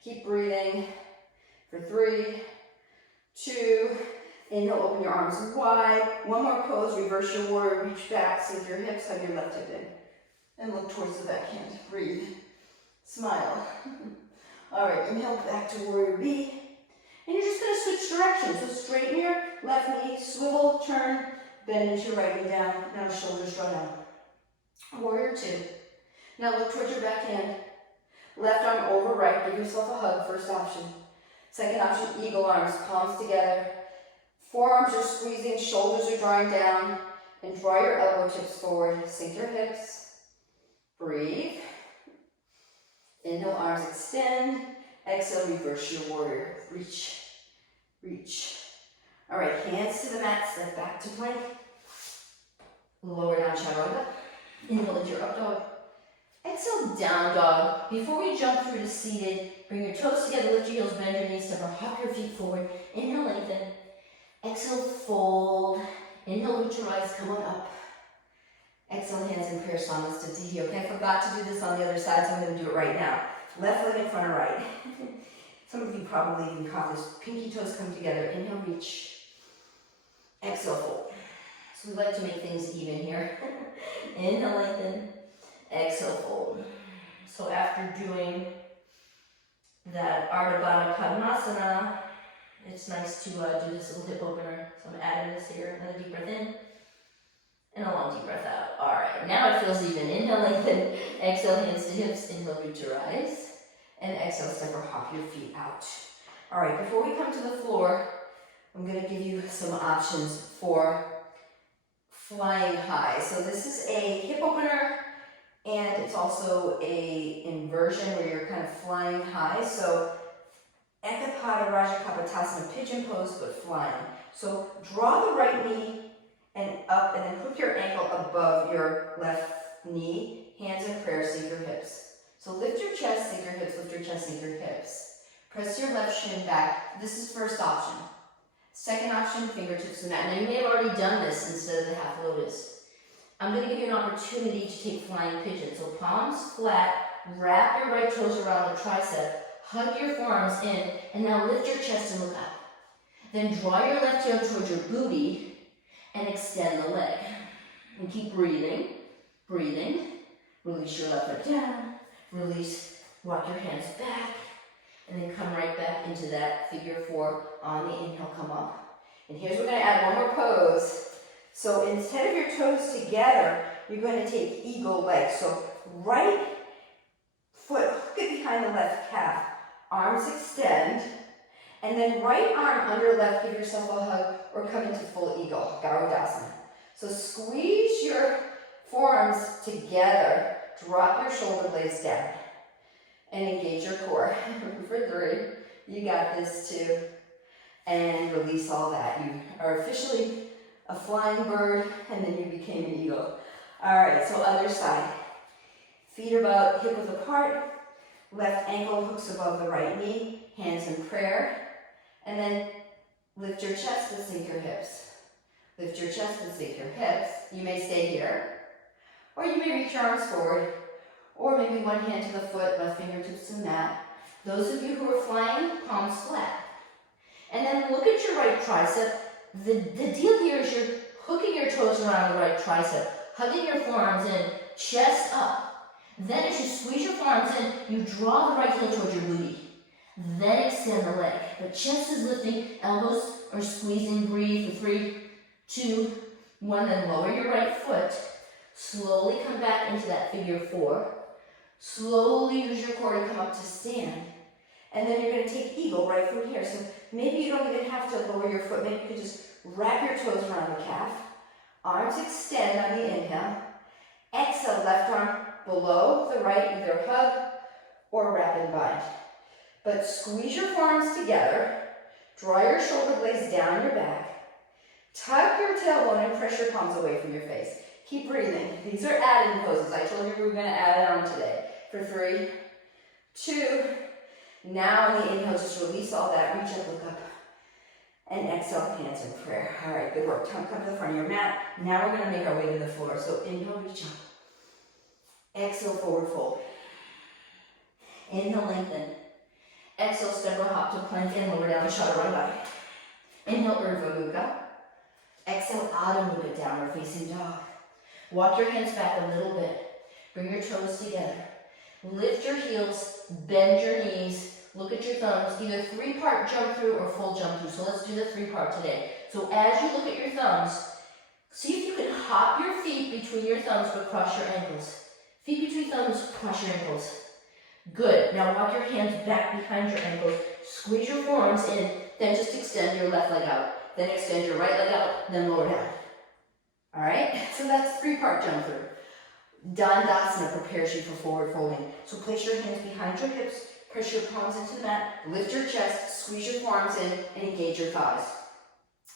Keep breathing for 3, 2, inhale, open your arms wide. One more pose, reverse your warrior, reach back, sink your hips, hug your left hip in. And look towards the back hand. Breathe. Smile. All right, inhale back to warrior B. And you're just going to switch directions. So straighten your left knee, swivel, turn, bend into your right knee down. Now shoulders draw down. Warrior 2. Now look towards your back hand. Left arm over right. Give yourself a hug. First option. Second option, eagle arms, palms together. Forearms are squeezing, shoulders are drawing down. And draw your elbow tips forward. Sink your hips. Breathe. Inhale, arms extend. Exhale, reverse your warrior. Reach, reach. All right, hands to the mat, step back to plank. Lower down, chaturanga. Inhale into your up dog. Exhale, down dog. Before we jump through to seated, bring your toes together, lift your heels, bend your knees, step or hop your feet forward. Inhale, lengthen. Exhale, fold. Inhale, root to rise, come on up. Exhale, hands in prayer, Svanastitihi. Okay, I forgot to do this on the other side, so I'm going to do it right now. Left leg in front of right. Some of you probably even caught this. Pinky toes come together. Inhale, reach. Exhale, fold. So we like to make things even here. Inhale, lengthen. Exhale, fold. So after doing that Ardha Baddha Padmasana, it's nice to do this little hip opener. So I'm adding this here. Another deep breath in. And a long deep breath out. Alright, now it feels even. Inhale, lengthen. Exhale, hands to hips. Inhale, root to rise. And exhale, step or hop your feet out. Alright, before we come to the floor, I'm going to give you some options for flying high. So this is a hip opener, and it's also a inversion where you're kind of flying high. So Ekapada Rajakapotasana, pigeon pose, but flying. So draw the right knee and up, and then hook your ankle above your left knee. Hands in prayer, sink your hips. So lift your chest, sink your hips, lift your chest, sink your hips. Press your left shin back. This is first option. Second option, fingertips to the mat. Now you may have already done this instead of the half lotus. I'm going to give you an opportunity to take flying pigeon. So palms flat, wrap your right toes around the tricep, hug your forearms in, and now lift your chest and look up. Then draw your left heel towards your booty and extend the leg. And keep breathing, breathing. Release your left foot down, release, walk your hands back, and then come right back into that figure four. On the inhale, come up. And here's we're going to add one more pose. So instead of your toes together, you're going to take eagle leg. So right foot, hook it behind the left calf, arms extend, and then right arm under left, give yourself a hug or come into full eagle, Garudasana. So squeeze your forearms together, drop your shoulder blades down, and engage your core. For three, you got this too. And release all that. You are officially a flying bird, and then you became an eagle. All right, so other side. Feet are about hip width apart. Left ankle hooks above the right knee. Hands in prayer. And then lift your chest and sink your hips. Lift your chest and sink your hips. You may stay here, or you may reach your arms forward, or maybe one hand to the foot, left fingertips to the mat. Those of you who are flying, palms flat. And then look at your right tricep. The deal here is you're hooking your toes around the right tricep, hugging your forearms in, chest up. Then as you squeeze your forearms in, you draw the right heel towards your booty. Then extend the leg. The chest is lifting, elbows are squeezing. Breathe for 3, 2, 1. Then lower your right foot. Slowly come back into that figure four. Slowly use your core to come up to stand. And then you're going to take eagle right from here. So maybe you don't even have to lower your foot. Maybe you could just wrap your toes around the calf. Arms extend on the inhale. Exhale, left arm below the right, either hug or wrap and bind. But squeeze your forearms together. Draw your shoulder blades down your back. Tuck your tailbone and press your palms away from your face. Keep breathing. These are add-in poses. I told you we were going to add it on today. For 3, 2, now on the inhale, just release all that. Reach up, look up. And exhale, hands in prayer. All right, good work. Come to the front of your mat. Now we're going to make our way to the floor. So inhale, reach up. Exhale, forward fold. Inhale, lengthen. Exhale, step or hop to plank and lower down to chaturanga. Inhale, Urdhva Mukha. Exhale, Adho Mukha, downward facing dog. Walk your hands back a little bit. Bring your toes together. Lift your heels, bend your knees, look at your thumbs, either 3-part jump through or full jump through. So let's do the 3-part today. So as you look at your thumbs, see if you can hop your feet between your thumbs but cross your ankles. Feet between thumbs, cross your ankles. Good. Now walk your hands back behind your ankles. Squeeze your forearms in, then just extend your left leg out. Then extend your right leg out, then lower down. All right? So that's 3-part jump through. Dandasana prepares you for forward folding. So place your hands behind your hips, press your palms into the mat, lift your chest, squeeze your forearms in, and engage your thighs.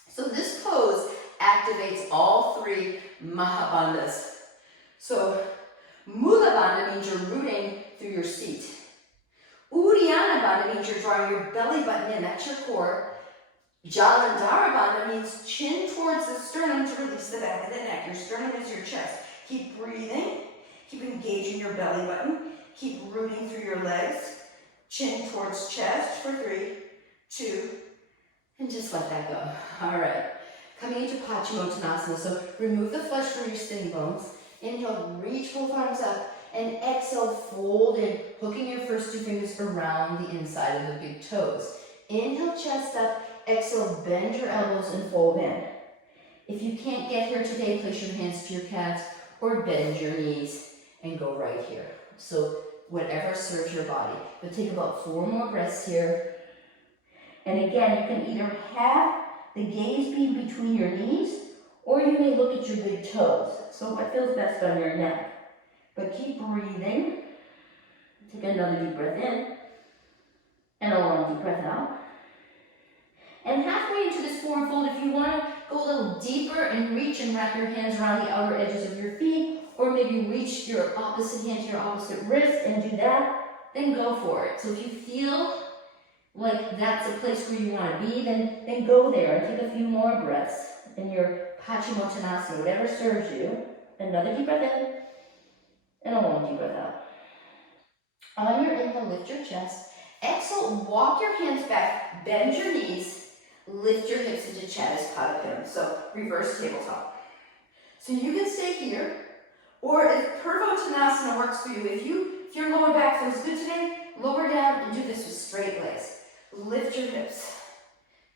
So this pose activates all 3 Mahabandhas. So Mula Bandha means you're rooting through your seat. Uddiyana Bandha means you're drawing your belly button in, that's your core. Jalandhara Bandha means chin towards the sternum to release the back of the neck. Your sternum is your chest. Keep breathing, keep engaging your belly button, keep rooting through your legs, chin towards chest for 3, 2, and just let that go. All right, Coming into Paschimottanasana, so remove the flesh from your sitting bones. Inhale, reach both arms up, and exhale, fold in, hooking your first two fingers around the inside of the big toes. Inhale, chest up, exhale, bend your elbows and fold in. If you can't get here today, place your hands to your calves or bend your knees and go right here. So whatever serves your body. But take about 4 more breaths here. And again, you can either have the gaze be between your knees, or you may look at your big toes. So what feels best on your neck? But keep breathing. Take another deep breath in, and a long deep breath out. And halfway into this forward fold, if you want to go a little deeper and reach and wrap your hands around the outer edges of your feet, or maybe reach your opposite hand to your opposite wrist and do that, then go for it. So if you feel like that's a place where you want to be, then go there and take a few more breaths in your Paschimottanasana, whatever serves you. Another deep breath in, and a long deep breath out. On your inhale, lift your chest. Exhale, walk your hands back, bend your knees, lift your hips into Chatuparada Pidam. So reverse tabletop. So you can stay here, or if Purvottanasana works for you, if your lower back feels good today, lower down and do this with straight legs. Lift your hips.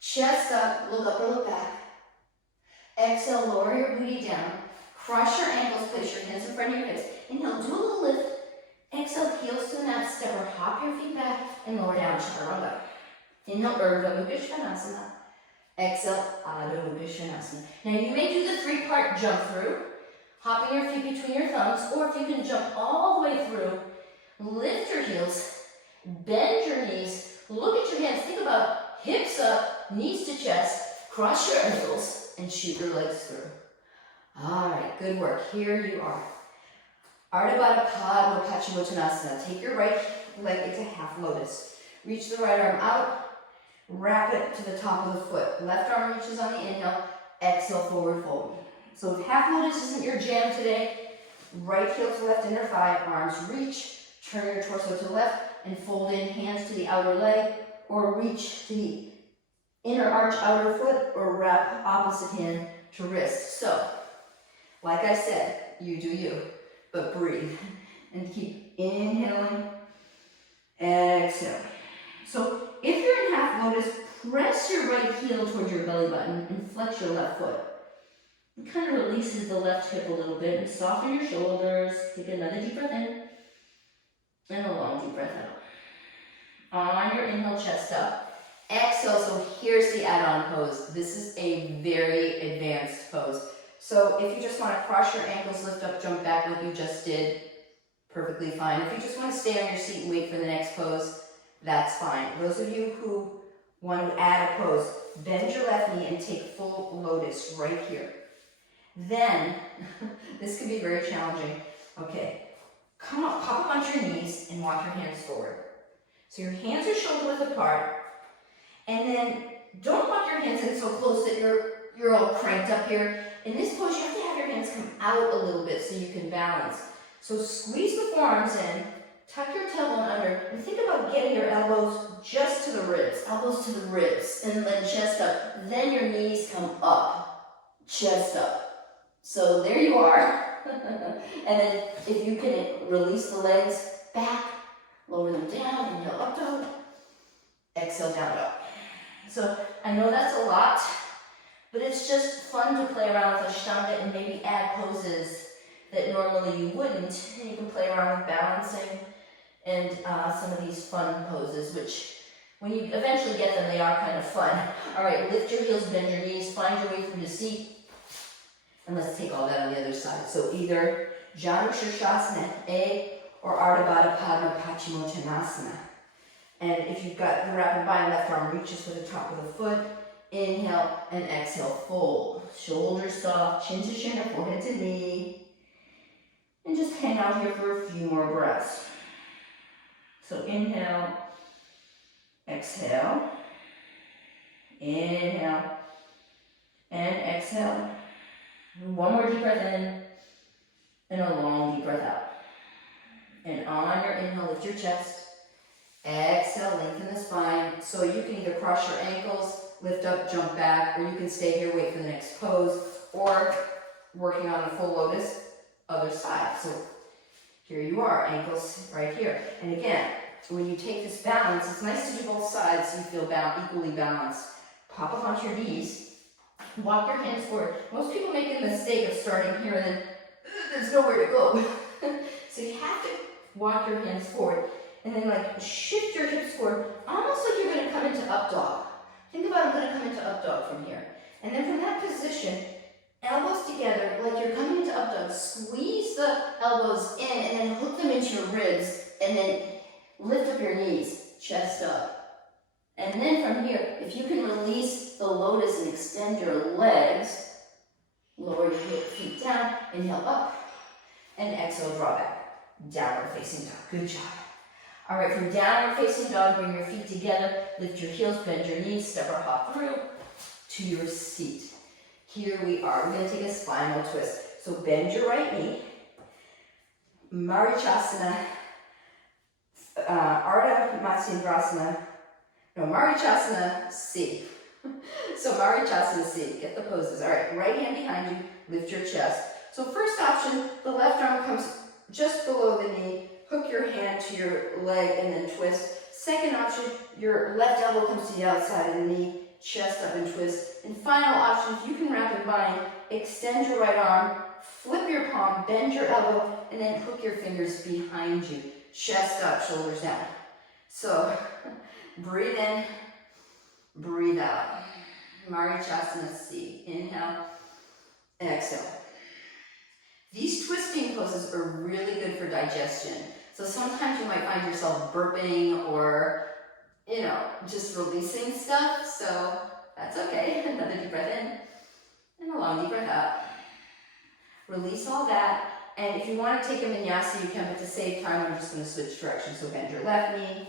Chest up, look up or look back. Exhale, lower your booty down. Cross your ankles, place your hands in front of your hips. Inhale, do a little lift. Exhale, heels to the mat, step or hop your feet back and lower down, chaturanga. Inhale, Urdhva Mukha Svanasana. Exhale, Adho Mukha Svanasana. Now you may do the 3-part jump through, hopping your feet between your thumbs, or if you can jump all the way through, lift your heels, bend your knees, look at your hands, think about hips up, knees to chest, cross your ankles, and shoot your legs through. All right, good work. Here you are. Ardha Baddha Padma Paschimottanasana. Take your right leg into half lotus. Reach the right arm out, wrap it to the top of the foot. Left arm reaches on the inhale, exhale, forward fold. So if half lotus isn't your jam today, right heel to left inner thigh, arms reach, turn your torso to the left, and fold in, hands to the outer leg, or reach to the inner arch outer foot, or wrap opposite hand to wrist. So, like I said, you do you, but breathe. And keep inhaling, exhale. So, if you're in half lotus, press your right heel towards your belly button and flex your left foot. It kind of releases the left hip a little bit and soften your shoulders. Take another deep breath in and a long deep breath out. On your inhale, chest up. Exhale, so here's the add-on pose. This is a very advanced pose. So if you just want to cross your ankles, lift up, jump back like you just did, perfectly fine. If you just want to stay on your seat and wait for the next pose, that's fine. Those of you who want to add a pose, bend your left knee and take full lotus right here. Then, this can be very challenging. Okay, come up, pop up onto your knees and walk your hands forward. So your hands are shoulder width apart, and then don't walk your hands in so close that you're all cranked up here. In this pose, you have to have your hands come out a little bit so you can balance. So squeeze the forearms in, tuck your tailbone under, and think about getting your elbows just to the ribs, elbows to the ribs, and then chest up. Then your knees come up, chest up. So there you are. And then if you can release the legs back, lower them down, inhale up dog, exhale down dog. So I know that's a lot, but it's just fun to play around with Ashtanga and maybe add poses that normally you wouldn't. And you can play around with balancing and some of these fun poses, which when you eventually get them, they are kind of fun. All right, lift your heels, bend your knees, find your way through the seat. And let's take all that on the other side. So either Janu Shirshasana A or Ardha Baddha Padma Paschimottanasana. And if you've got the rapid bind, left arm reaches for the top of the foot. Inhale and exhale, fold. Shoulders soft, chin to shin or forehead to knee. And just hang out here for a few more breaths. So inhale, exhale, inhale, and exhale. One more deep breath in, and a long deep breath out. And on your inhale, lift your chest. Exhale, lengthen the spine. So you can either cross your ankles, lift up, jump back, or you can stay here, wait for the next pose, or working on a full lotus, other side. So here you are, ankles right here. And again, when you take this balance, it's nice to do both sides so you feel equally balanced. Pop up onto your knees, walk your hands forward. Most people make the mistake of starting here and then there's nowhere to go. So you have to walk your hands forward and then like shift your hips forward, almost like you're going to come into up dog. Think about I'm going to come into up dog from here. And then from that position, elbows together, like you're coming into up dog. Squeeze the elbows in and then hook them into your ribs and then lift up your knees, chest up. And then from here, if you can release the lotus and extend your legs, lower your feet down, inhale up, and exhale, draw back. Downward facing dog, good job. All right, from downward facing dog, bring your feet together, lift your heels, bend your knees, step or hop through to your seat. Here we are, we're gonna take a spinal twist. So bend your right knee, Marichasana, Ardha Matsyendrasana, Marichasana C. So Marichasana C, get the poses. All right, right hand behind you, lift your chest. So first option, the left arm comes just below the knee, hook your hand to your leg and then twist. Second option, your left elbow comes to the outside of the knee, chest up and twist. And final option, if you can wrap and bind, extend your right arm, flip your palm, bend your elbow, and then hook your fingers behind you. Chest up, shoulders down. So breathe in, breathe out. Marichasana C. Inhale, exhale. These twisting poses are really good for digestion. So sometimes you might find yourself burping or, just releasing stuff. So that's okay. Another deep breath in and a long deep breath out. Release all that. And if you want to take a vinyasa, you can, but to save time, I'm just going to switch directions. So bend your left knee,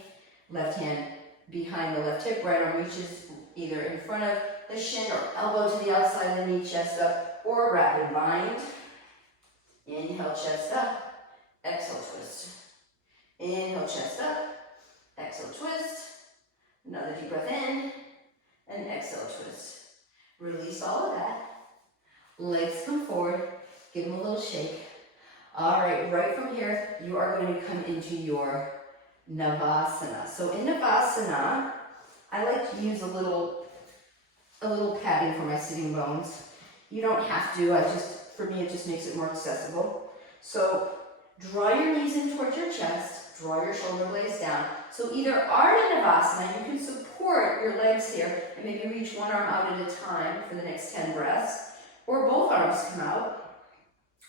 left hand behind the left hip, right arm reaches either in front of the shin or elbow to the outside of the knee, chest up, or wrap and bind. Inhale, chest up, exhale, twist. Inhale, chest up, exhale, twist. Another deep breath in, and exhale, twist. Release all of that. Legs come forward, give them a little shake. All right, right from here, you are going to come into your Navasana. So in Navasana, I like to use a little padding for my sitting bones. You don't have to, for me, it just makes it more accessible. So draw your knees in towards your chest, draw your shoulder blades down. So either Ardha Navasana, you can support your legs here and maybe reach one arm out at a time for the next 10 breaths, or both arms come out.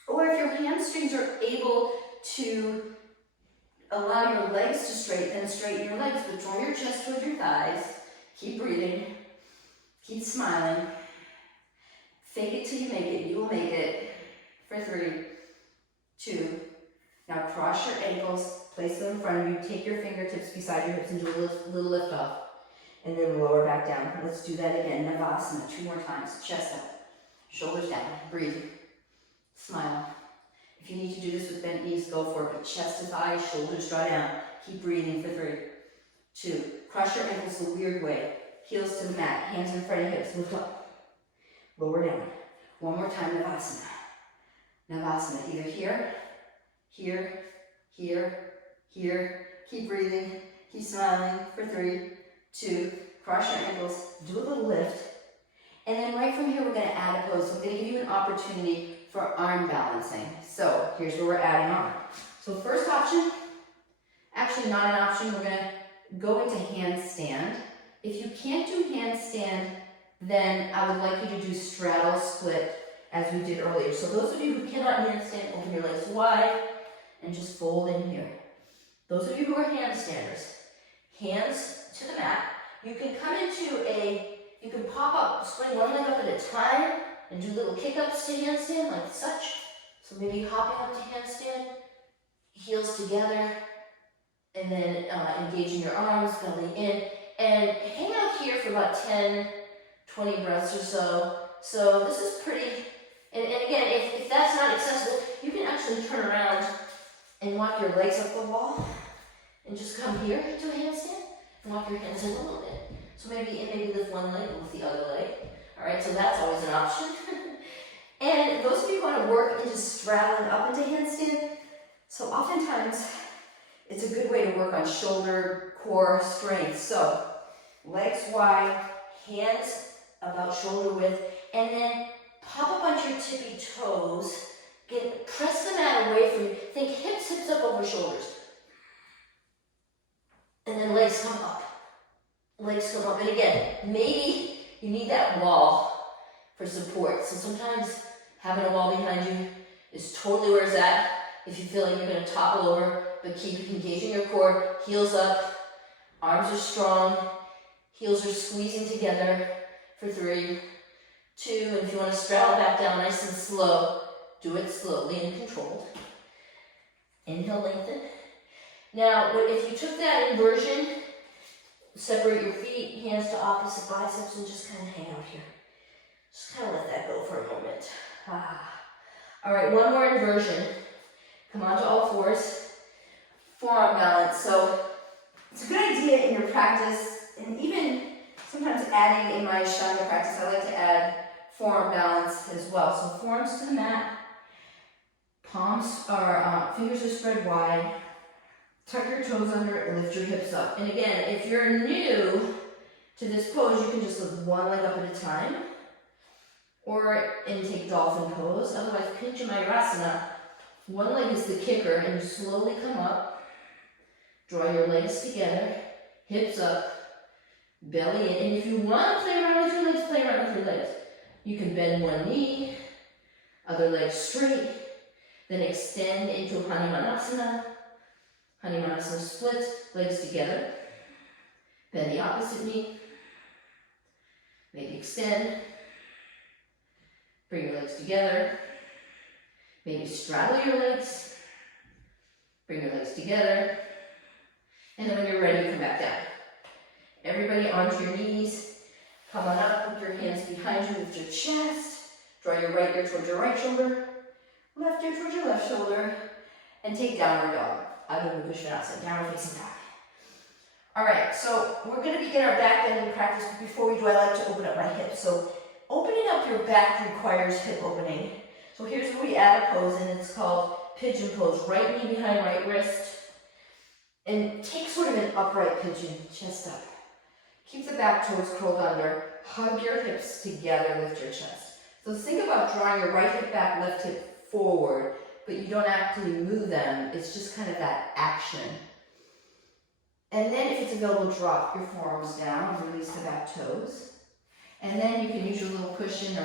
Or if your hamstrings are able to allow your legs to straighten, then straighten your legs, but draw your chest towards your thighs. Keep breathing, keep smiling. Fake it till you make it. You will make it. For 3, 2. Now cross your ankles, place them in front of you. Take your fingertips beside your hips and do a little lift off. And then lower back down. Let's do that again. Navasana, 2 more times. Chest up, shoulders down. Breathe. Smile. If you need to do this with bent knees, go for it. But chest to thighs, shoulders draw down. Keep breathing for 3, 2. Cross your ankles the weird way. Heels to the mat. Hands in front of hips. Lift up. Lower down. One more time, Navasana. Navasana, either here, here, here, here. Keep breathing, keep smiling for 3, 2. Cross your ankles, do a little lift. And then right from here, we're gonna add a pose. So I'm gonna give you an opportunity for arm balancing. So here's where we're adding on. So first option, actually not an option, we're gonna go into handstand. If you can't do handstand, then I would like you to do straddle split as we did earlier. So those of you who cannot handstand, open your legs wide and just fold in here. Those of you who are handstanders, hands to the mat. You can come into you can pop up, spring one leg up at a time and do little kick-ups to handstand like such. So maybe hopping up to handstand, heels together, and then engaging your arms, belly in, and hang out here for about 10, 20 breaths or so. So this is pretty, and again, if that's not accessible, you can actually turn around and walk your legs up the wall and just come here to a handstand and walk your hands in a little bit. So maybe lift one leg, lift the other leg. All right, so that's always an option. And those of you who want to work into straddling up into handstand, so oftentimes it's a good way to work on shoulder, core strength. So legs wide, hands about shoulder width, and then pop up onto your tippy toes. Press the mat away from you. Think hips up over shoulders. And then legs come up. Legs come up. And again, maybe you need that wall for support. So sometimes having a wall behind you is totally where it's at. If you feel like you're going to topple over, but keep engaging your core, heels up, arms are strong, heels are squeezing together for 3, 2, and if you want to straddle back down nice and slow, do it slowly and controlled. Inhale, lengthen. Now, if you took that inversion, separate your feet, hands to opposite biceps, and just kind of hang out here. Just kind of let that go for a moment. All right, one more inversion. Come onto all fours. Forearm balance. So it's a good idea in your practice, and even sometimes adding in my Ashtanga practice, I like to add forearm balance as well. So forearms to the mat. Fingers are spread wide. Tuck your toes under, lift your hips up. And again, if you're new to this pose, you can just lift one leg up at a time. And take dolphin pose. Otherwise, Pincha Mayurasana. One leg is the kicker, and you slowly come up. Draw your legs together, hips up, belly in. And if you want to play around with your legs, play around with your legs. You can bend one knee, other leg straight, then extend into Hanumanasana. Hanumanasana split, legs together. Bend the opposite knee. Maybe extend. Bring your legs together. Maybe straddle your legs. Bring your legs together. And then when you're ready, come back down. Everybody onto your knees. Come on up, put your hands behind you, lift your chest. Draw your right ear towards your right shoulder. Left ear towards your left shoulder. And take downward dog. Adho Mukha Svanasana, downward facing dog. All right, so we're going to begin our back bending practice, but before we do, I like to open up my hips. So opening up your back requires hip opening. So here's where we add a pose, and it's called pigeon pose. Right knee behind right wrist. And take sort of an upright pigeon, chest up. Keep the back toes curled under. Hug your hips together, lift your chest. So think about drawing your right hip back, left hip forward, but you don't actually move them. It's just kind of that action. And then if it's available, drop your forearms down, release the back toes. And then you can use your little cushion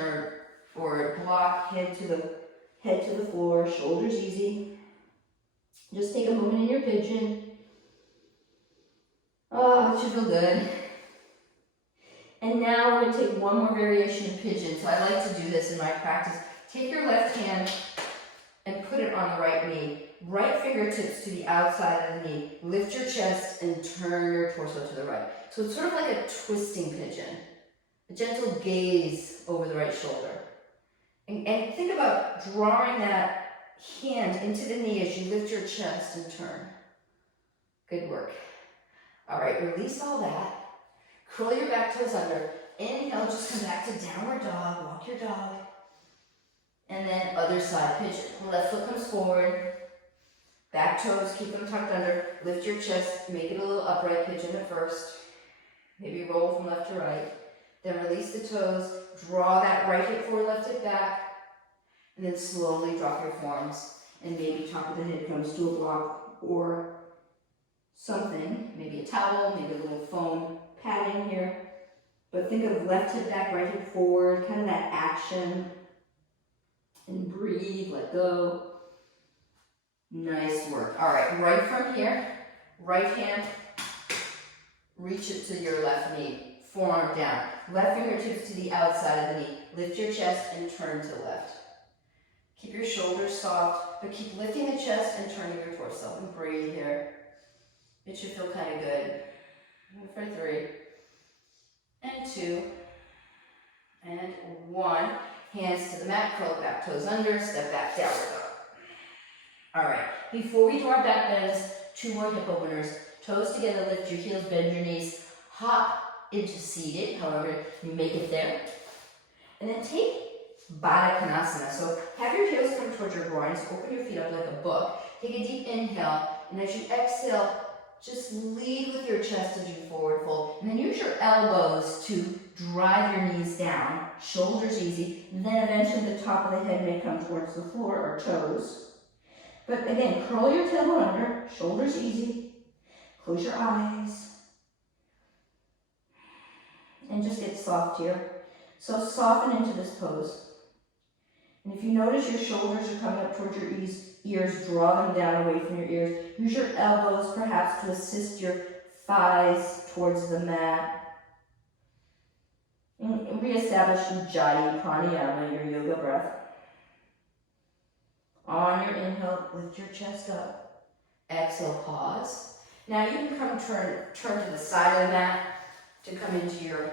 or block, head to the floor, shoulders easy. Just take a moment in your pigeon. Oh, it should feel good. And now we're going to take one more variation in pigeon. So I like to do this in my practice. Take your left hand and put it on the right knee. Right fingertips to the outside of the knee. Lift your chest and turn your torso to the right. So it's sort of like a twisting pigeon. A gentle gaze over the right shoulder. And think about drawing that hand into the knee as you lift your chest and turn. Good work. All right, release all that. Curl your back toes under. Inhale, just come back to downward dog. Walk your dog. And then other side pigeon. Left foot comes forward. Back toes, keep them tucked under. Lift your chest. Make it a little upright pigeon at first. Maybe roll from left to right. Then release the toes. Draw that right hip forward, left hip back. And then slowly drop your forearms. And maybe top of the head comes to a block or something. Maybe a towel, maybe a little foam padding here. But think of left hip back, right hip forward. Kind of that action. And breathe, let go. Nice work. All right, right from here, right hand, reach it to your left knee, forearm down. Left fingertips to the outside of the knee. Lift your chest and turn to left. Keep your shoulders soft, but keep lifting the chest and turning your torso. And breathe here. It should feel kind of good. For 3, and 2, and 1. Hands to the mat, curl the back toes under, step back, downward dog. All right, before we do our back bends, 2 more hip openers. Toes together, lift your heels, bend your knees. Hop into seated, however you make it there. And then take Baddha Konasana. So have your heels come towards your groins, open your feet up like a book. Take a deep inhale, and as you exhale, just lead with your chest as you forward fold. And then use your elbows to drive your knees down, shoulders easy. And then eventually the top of the head may come towards the floor or toes. But again, curl your tailbone under, shoulders easy. Close your eyes. And just get soft here. So soften into this pose. And if you notice your shoulders are coming up towards your ears, draw them down away from your ears. Use your elbows perhaps to assist your thighs towards the mat. And reestablish Ujjayi Pranayama, your yoga breath. On your inhale, lift your chest up. Exhale, pause. Now you can turn to the side of the mat to come into your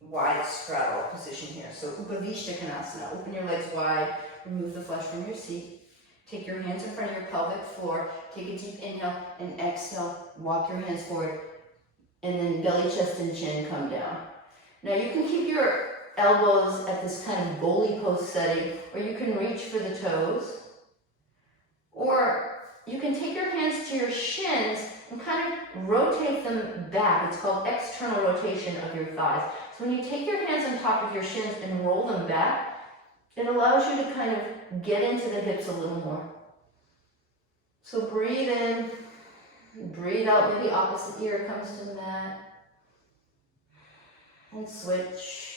wide straddle position here. So Upavishta Konasana, open your legs wide, remove the flesh from your seat. Take your hands in front of your pelvic floor, take a deep inhale and exhale, walk your hands forward, and then belly, chest, and chin come down. Now you can keep your elbows at this kind of goalie post setting, or you can reach for the toes, or you can take your hands to your shins and kind of rotate them back. It's called external rotation of your thighs. So when you take your hands on top of your shins and roll them back, it allows you to kind of get into the hips a little more. So breathe in, breathe out, maybe opposite ear comes to the mat, and switch.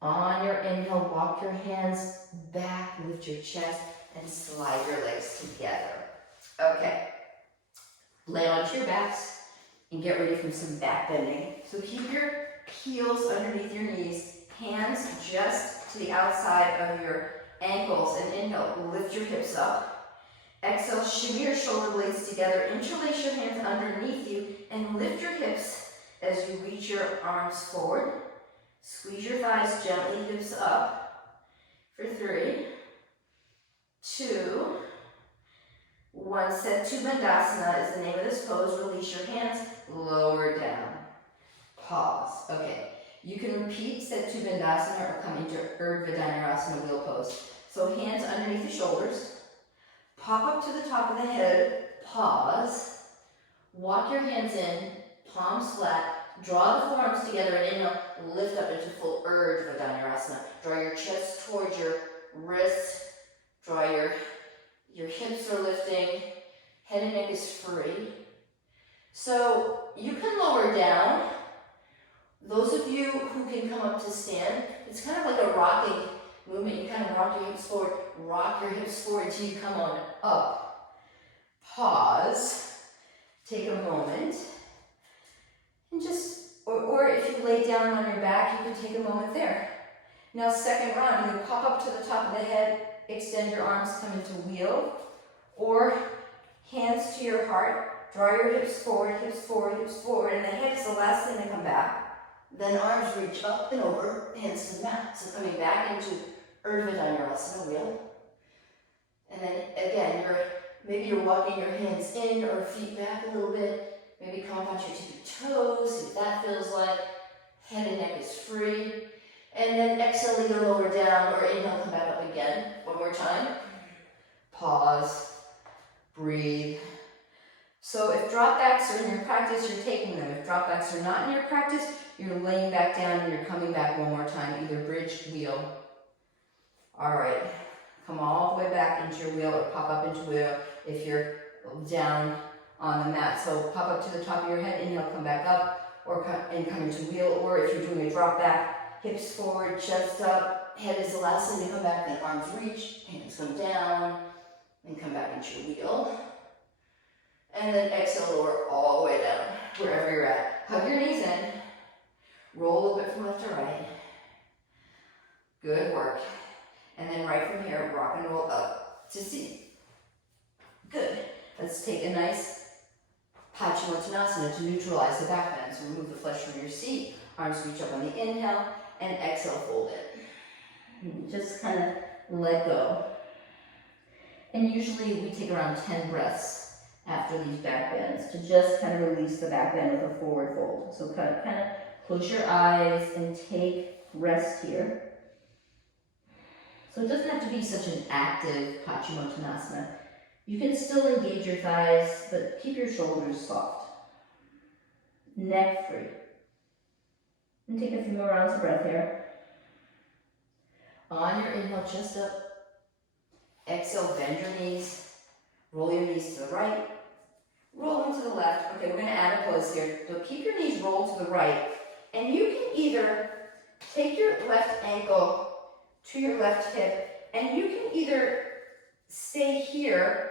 On your inhale, walk your hands back, lift your chest, and slide your legs together. Okay, lay onto your backs and get ready for some back bending. So keep your heels underneath your knees, hands just to the outside of your ankles, and inhale, lift your hips up. Exhale, shimmy your shoulder blades together, interlace your hands underneath you, and lift your hips as you reach your arms forward. Squeeze your thighs gently, hips up. For 3, 2, 1. Setu Bandhasana is the name of this pose. Release your hands, lower down. Pause. Okay. You can repeat Setu Bandhasana or come into Urdhva Dhanurasana wheel pose. So hands underneath the shoulders. Pop up to the top of the head. Pause. Walk your hands in, palms flat. Draw the forearms together and inhale, lift up into full Urdhva Dhanurasana. Draw your chest towards your wrists. Draw your hips are lifting. Head and neck is free. So you can lower down. Those of you who can come up to stand, it's kind of like a rocking movement. You kind of rock your hips forward until you come on up. Pause. Take a moment. And just, or if you lay down on your back, you can take a moment there. Now second round, you pop up to the top of the head, extend your arms, come into wheel, or hands to your heart, draw your hips forward, and the head is the last thing to come back. Then arms reach up and over, hands to the mat. So coming back into Urdhva Dhanurasana wheel. And then again, maybe you're walking your hands in or feet back a little bit. Maybe come up onto your tippy toes, see what that feels like. Head and neck is free. And then exhale, either lower down or inhale, come back up again. One more time. Pause. Breathe. So if drop backs are in your practice, you're taking them. If drop backs are not in your practice, you're laying back down and you're coming back one more time, either bridge, wheel. All right. Come all the way back into your wheel or pop up into wheel if you're down on the mat. So pop up to the top of your head, inhale, come back up, or come into wheel, or if you're doing a drop back, hips forward, chest up, head is the last thing to come back, then arms reach, hands come down, and come back into your wheel. And then exhale, lower all the way down, wherever you're at. Hug your knees in, roll a little bit from left to right. Good work. And then right from here, rock and roll up to seat. Good. Let's take a nice Paschimottanasana to neutralize the back bend. So remove the flesh from your seat. Arms reach up on the inhale and exhale, fold it. And just kind of let go. And usually we take around 10 breaths after after these back bends to just kind of release the back bend with a forward fold. So kind of close your eyes and take rest here. So it doesn't have to be such an active Paschimottanasana. You can still engage your thighs, but keep your shoulders soft. Neck free. And take a few more rounds of breath here. On your inhale, chest up. Exhale, bend your knees. Roll your knees to the right. Roll them to the left. Okay, we're going to add a pose here. So keep your knees rolled to the right. And you can either take your left ankle to your left hip, and you can either stay here,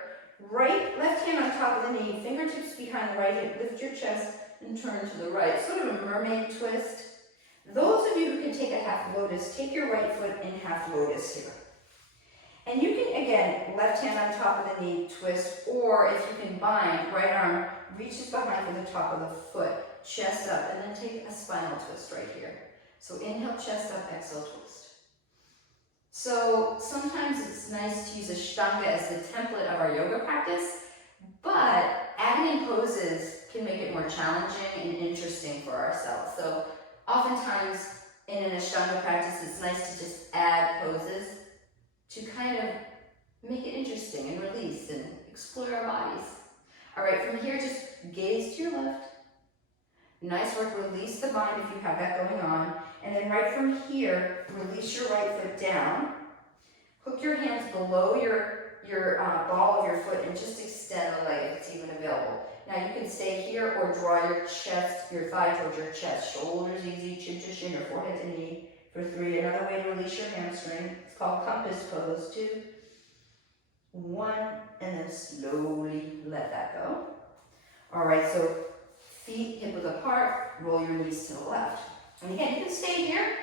left hand on top of the knee, fingertips behind the right hip, lift your chest and turn to the right. Sort of a mermaid twist. Those of you who can take a half lotus, take your right foot in half lotus here. And you can, again, left hand on top of the knee, twist, or if you can bind, right arm reaches behind for the top of the foot, chest up, and then take a spinal twist right here. So inhale, chest up, exhale, twist. So sometimes it's nice to use Ashtanga as the template of our yoga practice, but adding in poses can make it more challenging and interesting for ourselves. So oftentimes in an Ashtanga practice, it's nice to just add poses to kind of make it interesting and release and explore our bodies. All right, from here, just gaze to your left. Nice work, release the bind if you have that going on. And then right from here, release your right foot down. Hook your hands below your ball of your foot and just extend the leg if it's even available. Now you can stay here or draw your chest, your thigh towards your chest. Shoulders easy, chin to shin or forehead to knee for 3. Another way to release your hamstring. It's called compass pose. 2, 1, and then slowly let that go. All right, so feet hip width apart, roll your knees to the left. And again, you can stay here.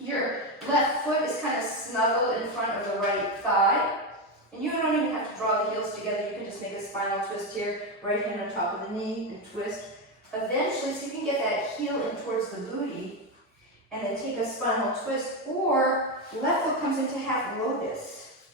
Your left foot is kind of snuggled in front of the right thigh. And you don't even have to draw the heels together. You can just make a spinal twist here. Right hand on top of the knee and twist. Eventually, so you can get that heel in towards the booty. And then take a spinal twist. Or left foot comes into half lotus.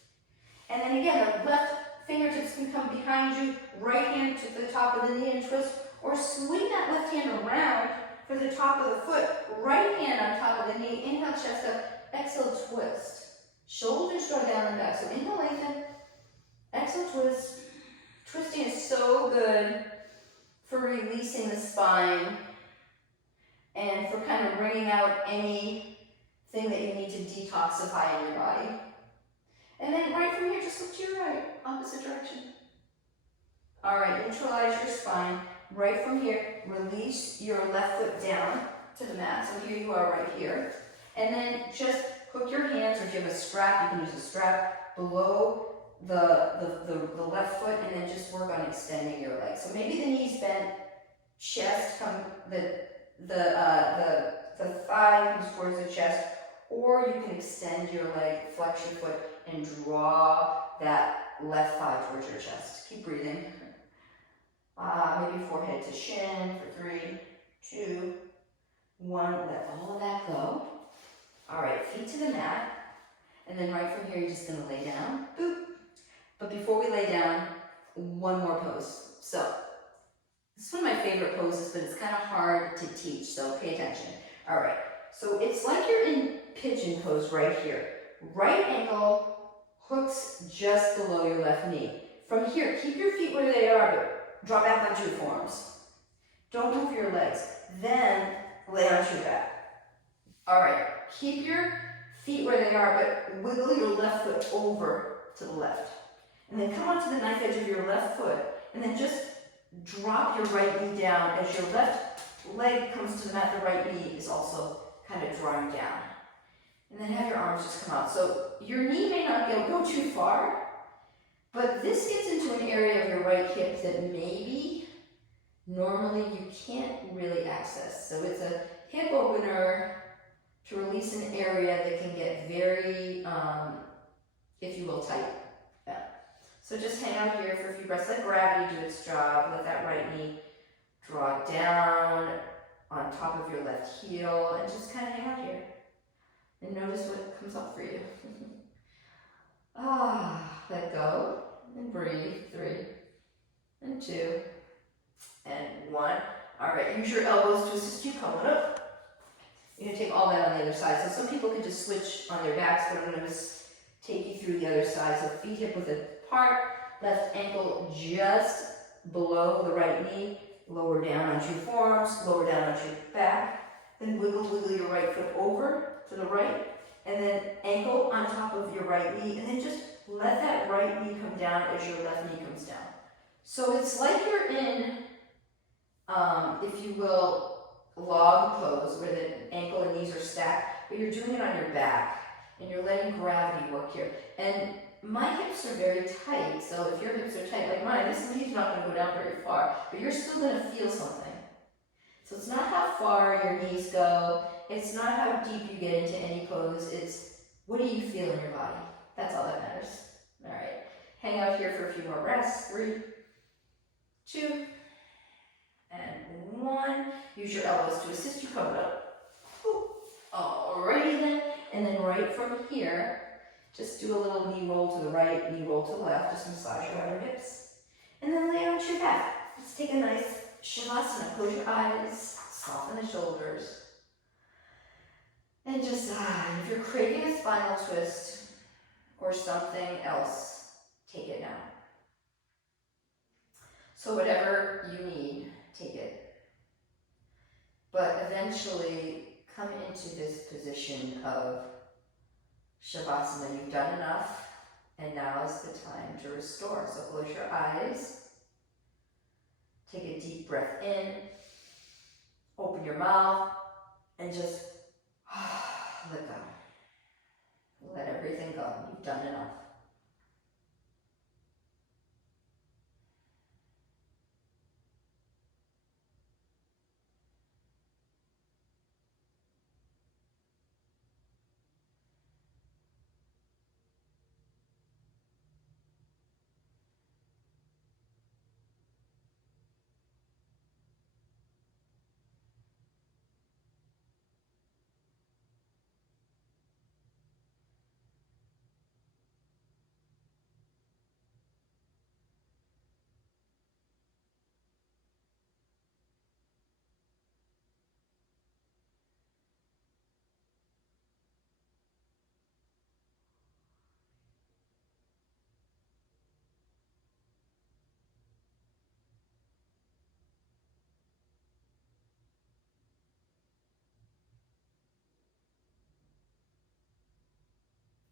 And then again, the left fingertips can come behind you. Right hand to the top of the knee and twist. Or swing that left hand around for the top of the foot. Right hand on top of the knee. Inhale, chest up. Exhale, twist. Shoulders draw down and back. So inhale, lengthen. Exhale, twist. Twisting is so good for releasing the spine and for kind of bringing out anything that you need to detoxify in your body. And then right from here, just look to your right, opposite direction. All right, neutralize your spine. Right from here, release your left foot down to the mat. So here you are right here. And then just hook your hands, or if you have a strap, you can use a strap below the left foot, and then just work on extending your legs. So maybe the knees bent, chest come, the thigh comes towards the chest, or you can extend your leg, flex your foot, and draw that left thigh towards your chest. Keep breathing. Maybe forehead to shin for 3, 2, 1. Let all of that go. All right, feet to the mat. And then right from here, you're just going to lay down. Boop. But before we lay down, one more pose. So this is one of my favorite poses, but it's kind of hard to teach, so pay attention. All right, so it's like you're in pigeon pose right here. Right ankle hooks just below your left knee. From here, keep your feet where they are, but drop back onto your forearms. Don't move your legs. Then lay onto your back. All right, keep your feet where they are, but wiggle your left foot over to the left. And then come onto the knife edge of your left foot, and then just drop your right knee down as your left leg comes to the mat. The right knee is also kind of drawing down. And then have your arms just come out. So your knee may not go too far, but this gets into an area of your right hip that maybe normally you can't really access. So it's a hip opener to release an area that can get very, if you will, tight. Yeah. So just hang out here for a few breaths. Let gravity do its job. Let that right knee draw down on top of your left heel, and just kind of hang out here. And notice what comes up for you. Let go, and breathe. 3, and and 2, and 1. All right, use your elbows to assist you coming up. You're gonna take all that on the other side. So some people can just switch on their backs, but I'm gonna just take you through the other side. So feet hip width apart, left ankle just below the right knee, lower down onto your forearms, lower down onto your back, then wiggle your right foot over to the right, and then ankle on top of your right knee, and then just let that right knee come down as your left knee comes down. So it's like you're in, if you will, log pose, where the ankle and knees are stacked, but you're doing it on your back, and you're letting gravity work here. And my hips are very tight, so if your hips are tight like mine, this knee's not going to go down very far, but you're still going to feel something. So it's not how far your knees go, it's not how deep you get into any pose, it's what do you feel in your body? That's all that matters. All right, hang out here for a few more breaths. 3, 2, and 1. Use your elbows to assist you coming up. Alrighty then, and then right from here, just do a little knee roll to the right, knee roll to the left, just massage your outer hips. And then lay on your back. Let's take a nice Shavasana. Close your eyes, soften the shoulders. And just, if you're craving a spinal twist or something else, take it now. So whatever you need, take it. But eventually, come into this position of Shavasana. You've done enough, and now is the time to restore. So close your eyes. Take a deep breath in. Open your mouth, and just let go. Let everything go. You've done enough.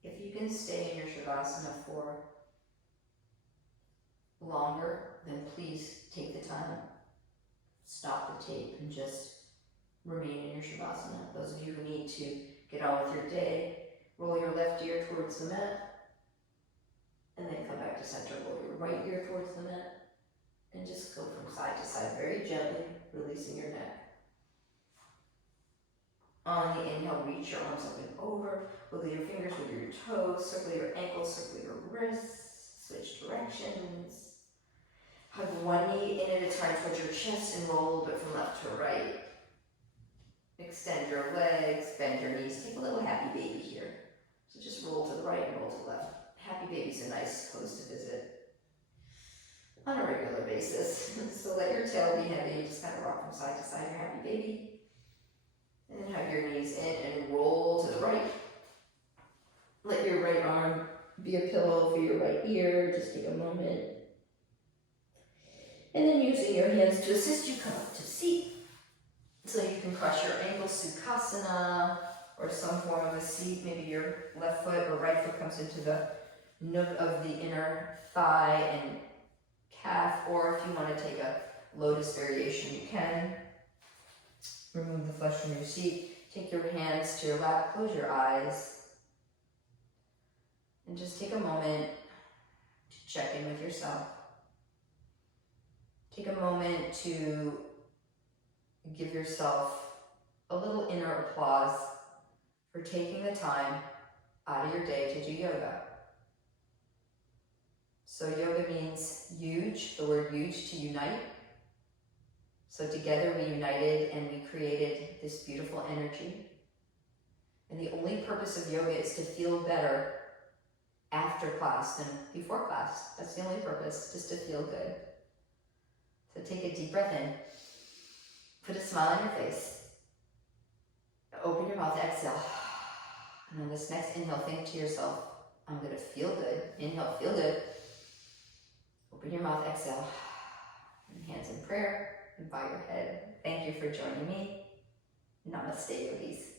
If you can stay in your Shavasana for longer, then please take the time. Stop the tape and just remain in your Shavasana. Those of you who need to get on with your day, roll your left ear towards the mat, and then come back to center. Roll your right ear towards the mat, and just go from side to side very gently, releasing your neck. On the inhale, reach your arms up and over, wiggle your fingers, wiggle your toes, circle your ankles, circle your wrists, switch directions. Hug one knee in at a time towards your chest and roll a little bit from left to right. Extend your legs, bend your knees, take a little happy baby here. So just roll to the right and roll to the left. Happy baby's a nice pose to visit on a regular basis. So let your tail be heavy, just kind of rock from side to side, your happy baby. And then hug your knees in and roll to the right. Let your right arm be a pillow for your right ear. Just take a moment. And then using your hands to assist you come up to seat. So you can cross your ankles, Sukhasana, or some form of a seat. Maybe your left foot or right foot comes into the nook of the inner thigh and calf. Or if you want to take a lotus variation, you can. Remove the flesh from your seat. Take your hands to your lap. Close your eyes. And just take a moment to check in with yourself. Take a moment to give yourself a little inner applause for taking the time out of your day to do yoga. So yoga means huge, the word huge, to unite. So together we united and we created this beautiful energy. And the only purpose of yoga is to feel better after class than before class. That's the only purpose, just to feel good. take a deep breath in. Put a smile on your face. Open your mouth, exhale. And on this next inhale, think to yourself, I'm going to feel good. Inhale, feel good. Open your mouth, exhale. And hands in prayer and bow your head. Thank you for joining me. Namaste, yogis.